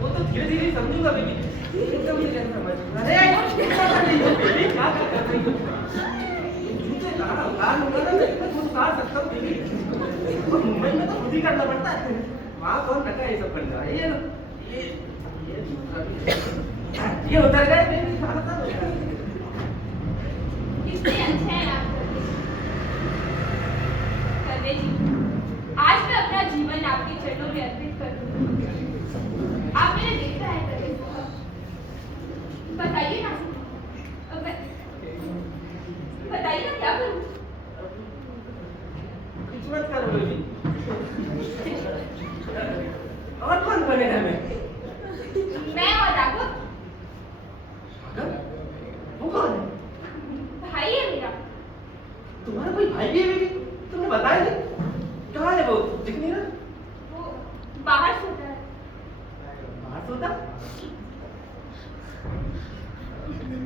वो तो धीरे धीरे समझूंगा बेबी। एकदम ही कैसे समझूंगा? अरे क्या कर रही हो बेबी? क्या कर रही हो? मुझे कहा उतार लूंगा ना मैं खुद उतार सकता हूँ बेबी। मुंबई में तो खुद ही करना पड़ता है। वहाँ कौन रखा है ये सब करना? ये ये उतर गए बेबी। कितने अच्छे हैं आप परवेज जी। आज मैं अपना जीवन आपके चरणों में अर्पित कर दूं। आप मेरे देखता है परवेज जी। बताइए ना, बताइए ना क्या करूं? कुछ मत करो बेबी। और कौन बनेगा मैं? मैं और राघव अगर वो कौन है? भाई है मेरा। तुम्हारा कोई भाई भी है बेबी? तुमने बताया नहीं? कहाँ है वो? दिख नहीं रहा? वो बाहर सोता है। बाहर सोता?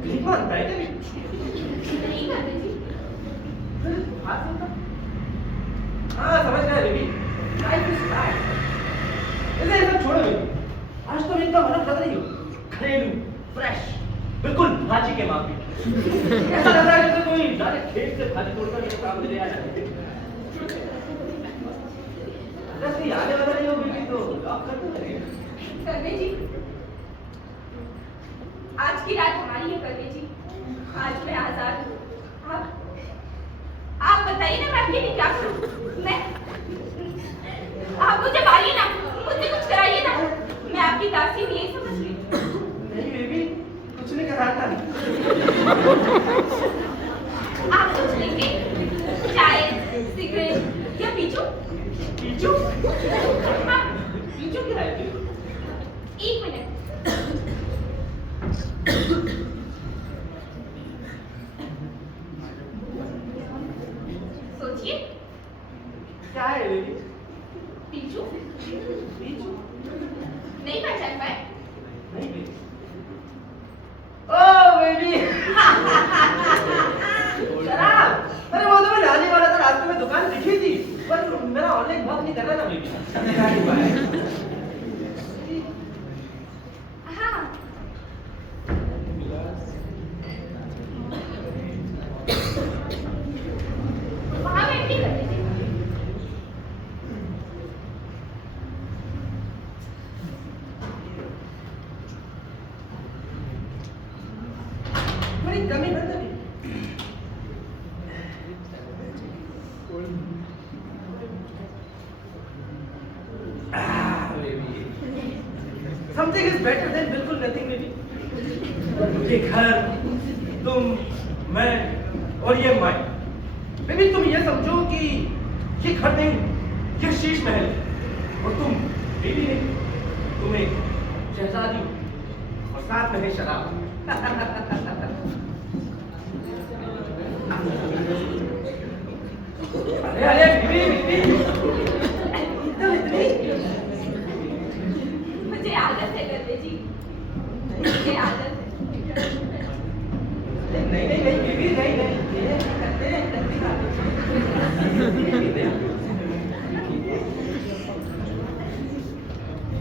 नहीं मानता है क्या? नहीं परवेज जी। फिर बाहर सोता? हाँ समझ गया बेबी। Life is bad. इसे सब छोड़ो बेबी। आज तुम एकदम अलग लग रही हो। घरेलू, फ्रेश, बिल्कुल भाजी के माफी। ऐसा लग रहा है जैसे कोई डायरेक्ट खेत से भाजी तोड़कर मेरे सामने ले आया है। जैसे आने वाला नहीं हो बेबी तो आप करते रहेंगे। परवेज जी, आज की रात हमारी है परवेज जी। आज मैं आजाद हूँ। आप बताइए ना, मैं आपके लिए क्या करूँ? आप मुझे मारिए ना, मुझसे कुछ कराइए ना। मैं आपकी दासी हूँ, यही समझ रही हूँ। नहीं बेबी कुछ नहीं कराता। आप कुछ लेंगे? चाय, सिगरेट या पीछू? पीछू? हाँ, पीछू क्या है? एक मिनट। सोचिए। क्या है बेबी? पीछू? पीछू? नहीं पहचान पाए? नहीं बेबी। ओह बेबी शराब। अरे वो तो मैं लाने वाला था, रास्ते में दुकान दिखी थी, पर मेरा ऑनलाइन बहुत नहीं कर रहा था बेबी। हाँ, वहाँ बैठ के कर लीजिए। थोड़ी कमी बंद है। Something is better than बिल्कुल nothing बेबी। ये घर, तुम, मैं और ये माई। बेबी तुम ये समझो कि ये घर नहीं, ये शीश महल है। और तुम बेबी नहीं, तुम एक शहजादी हो। और साथ में है शराब। अरे अरे बीबी इतनी मुझे आदत है गद्दे जी, मुझे आदत है। नहीं नहीं नहीं बीबी नहीं नहीं ये करते हैं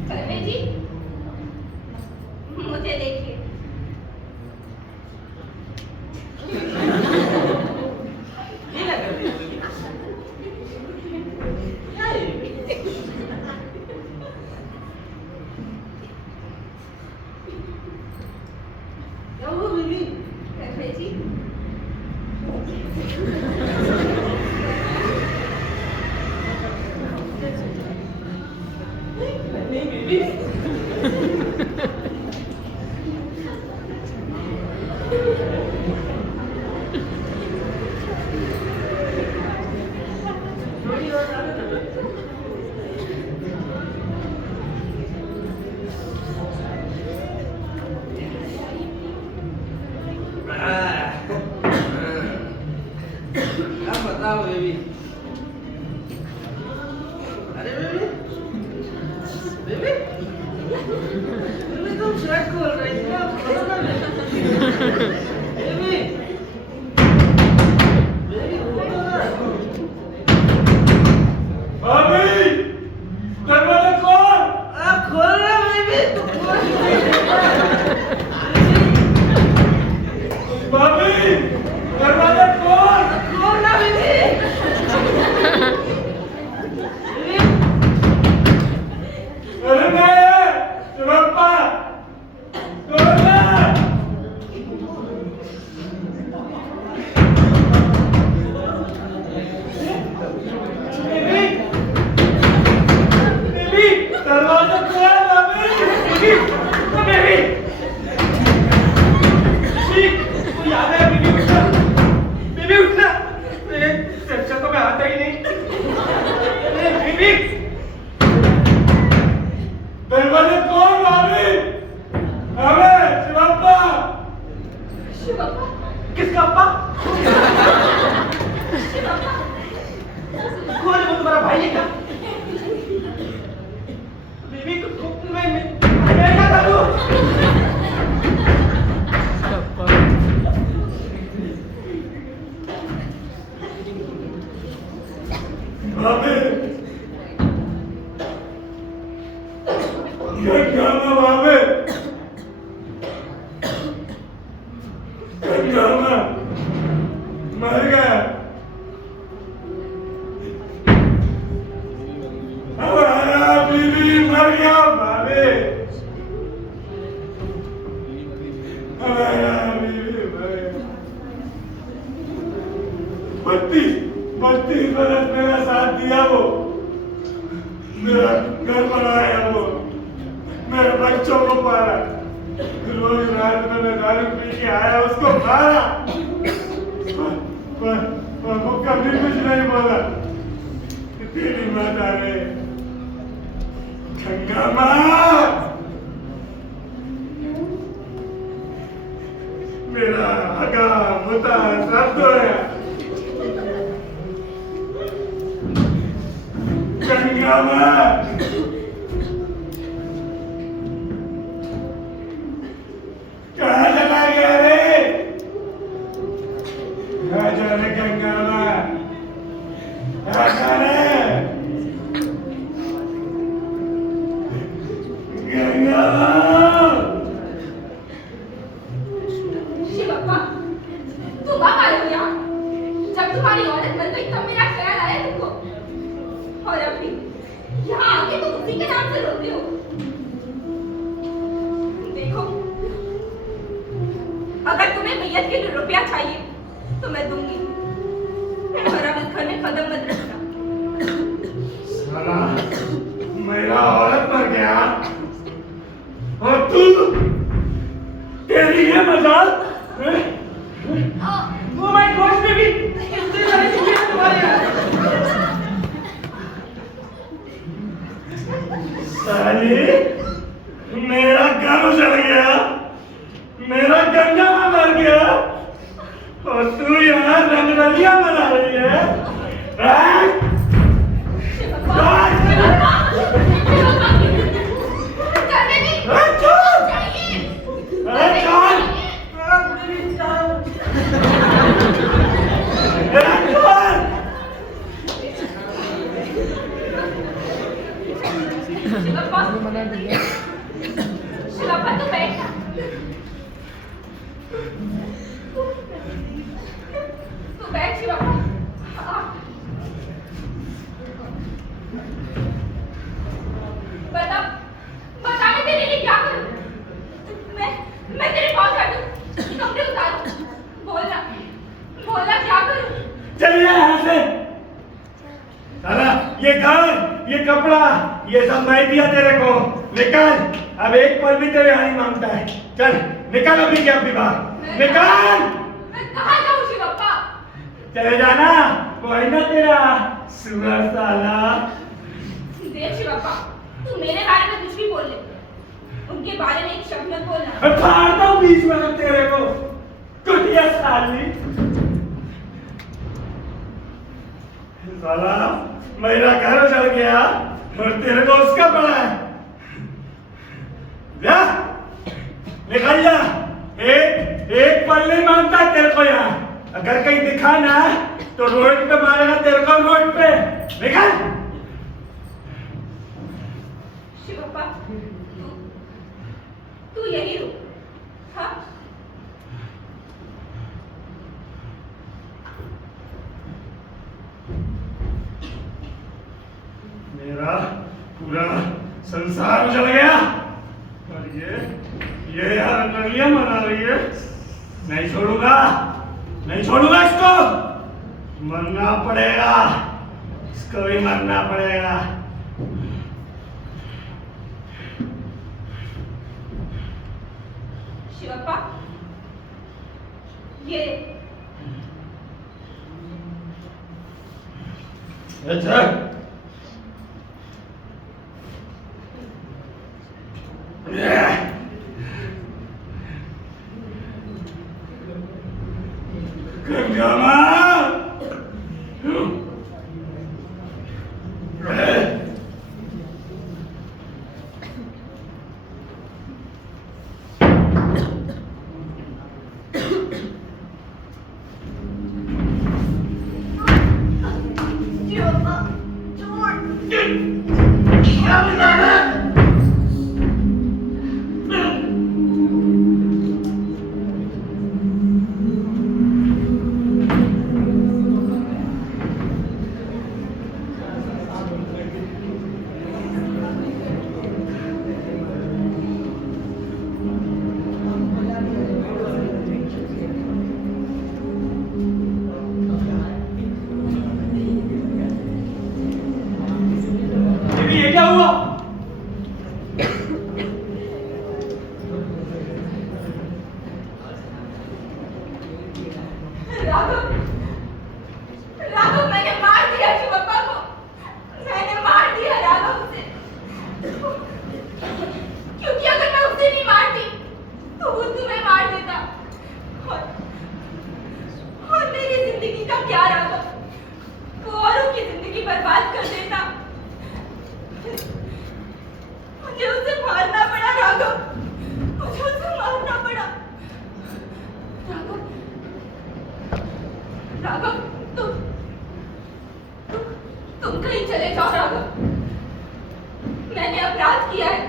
कर्वे जी, मुझे देखिए। ये क्या करते हैं? क्या है? क्या हुआ बीबी? कर्वे जी, नहीं बीबी थोड़ी और आगे चलो। क्या बताओ बेबी? अरे बेबी बेबी बेबी तुम शर्ट खोल रही थी ना, खोलो ना बेबी बेबी खोलो ना। भाभी, दरवाजा खोल। आप खोल ना बेबी, तुम खोल भाभी, दरवाजा खोल। खोल ना बेबी बेबी अरे नहीं, शिवप्पा, खोल ना। बेबी, बेबी, दरवाजा खोल भाभी। बेबी, बेबी, बेबी, याद है बेबी उठना, बेबी उठना। अरे चर्चा तो मैं आता ही नहीं। अरे बेबी, दरवाजा खोल भाभी। अबे शिवप्पा। शिवप्पा, किसका अप्पा? शिवप्पा, खोल, वो तुम्हारा भाई है क्या? बीबी को मैं क्या करूं? भाभी, गंगा भाभी, गंगा मर गया। हमारा बीबी मर गया भाभी, हमारा बीबी मर गया। 32 बरस मेरा साथ दिया वो, मेरा घर बनाया वो, मेरे बच्चों को पाला। रोज रात में मैं दारू पी के आया, उसको मारा, पर वो कभी कुछ नहीं बोला। तेरी माता ने, गंगा माँ, मेरा हगा मुता सब धोया। गंगा माँ, कहाँ चला गया रे? कहाँ जा रहे गंगा माँ? कहाँ जा रहे? गंगा माँ, शिवप्पा, तुम आ गए हो यहाँ। जब तुम्हारी औरत बन गई तब मेरा ख्याल आया तुमको, और अब भी यहाँ आके तुम उसी के नाम से रोते हो। देखो, अगर तुम्हें मैयत के लिए रुपया चाहिए तो मैं दूंगी, और अब इस घर में कदम मत रखना। साला, मेरा औरत मर गया और तू, तेरी ये मजाल? ओ माय गॉड बेबी, इतनी सारी चीजें तुम्हारे यहाँ। साली, मेरा घर उजड़ गया। रंगोलियां बना रही है हैं? शिवप्पा, शिवप्पा, शिवप्पा, करने नहीं, अरे चल! चाहिए, अरे चल! मेरी जान अरे चल! शिवप्पा, शिवप्पा तू बैठ ना। तू बैठ शिवप्पा। बता, बता मैं तेरे लिए क्या करूं? मैं तेरे पाँव काटूं, कपड़े उतारूं, बोलना, बोलना क्या करूं? चलिए यहाँ से साला ये घर ये कपड़ा ये सब मैं दिया तेरे को निकल अब एक पल भी तेरे यहाँ नहीं मांगता है चल निकल अभी के अभी बाहर निकल मैं कहाँ जाऊं शिवप्पा? चले जाना कोई ना तेरा सुअर साला देख शिवप्पा, तू मेरे बारे में कुछ भी बोल ले, उनके बारे में एक शब्द मत बोलना। फाड़ता हूँ बीच में तो तेरे को कुटिया साली साला मेरा घर उजड़ गया और तेरे को उसका पड़ा है जा निकल जा एक पल नहीं मांगता तेरे को यहाँ अगर कहीं दिखा ना तो रोड पे मारेगा तेरे को रोड पे निकल शिवप्पा, तू यही रुक, हाँ? मेरा पूरा संसार उजड़ गया और ये यार रंगोलियां मना रही है नहीं छोड़ूंगा इसको मरना पड़ेगा इसको भी मरना पड़ेगा शिवप्पा, ये अच्छा गंगामा शिवप्पा, छोड़। क्या बना है ये क्या हुआ? राघव, राघव मैंने मार दिया शिवप्पा को, मैंने मार दिया राघव उसे, क्योंकि अगर मैं उसे नहीं मारती तो वो तुम्हें मार देता और मेरी जिंदगी का क्या राघव, वो औरों की जिंदगी बर्बाद कर देता। मुझे उसे मारना पड़ा राघव, मुझे उसे मारना पड़ा। राघव, राघव, तुम कहीं चले जाओ राघव, मैंने अपराध किया है,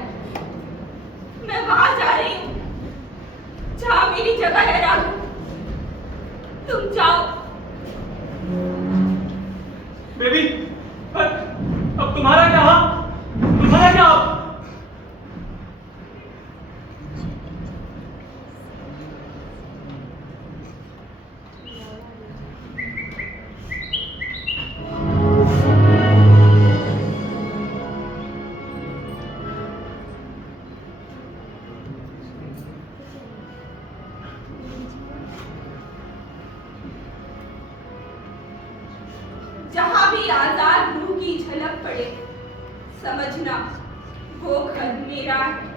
मैं वहां जा रही हूँ जहां मेरी जगह है राघव, तुम जाओ। बेबी, अब तुम्हारा क्या? तुम्हारा क्या? जहां भी आजाद रूह की झलक पड़े, समझना वो घर मेरा है।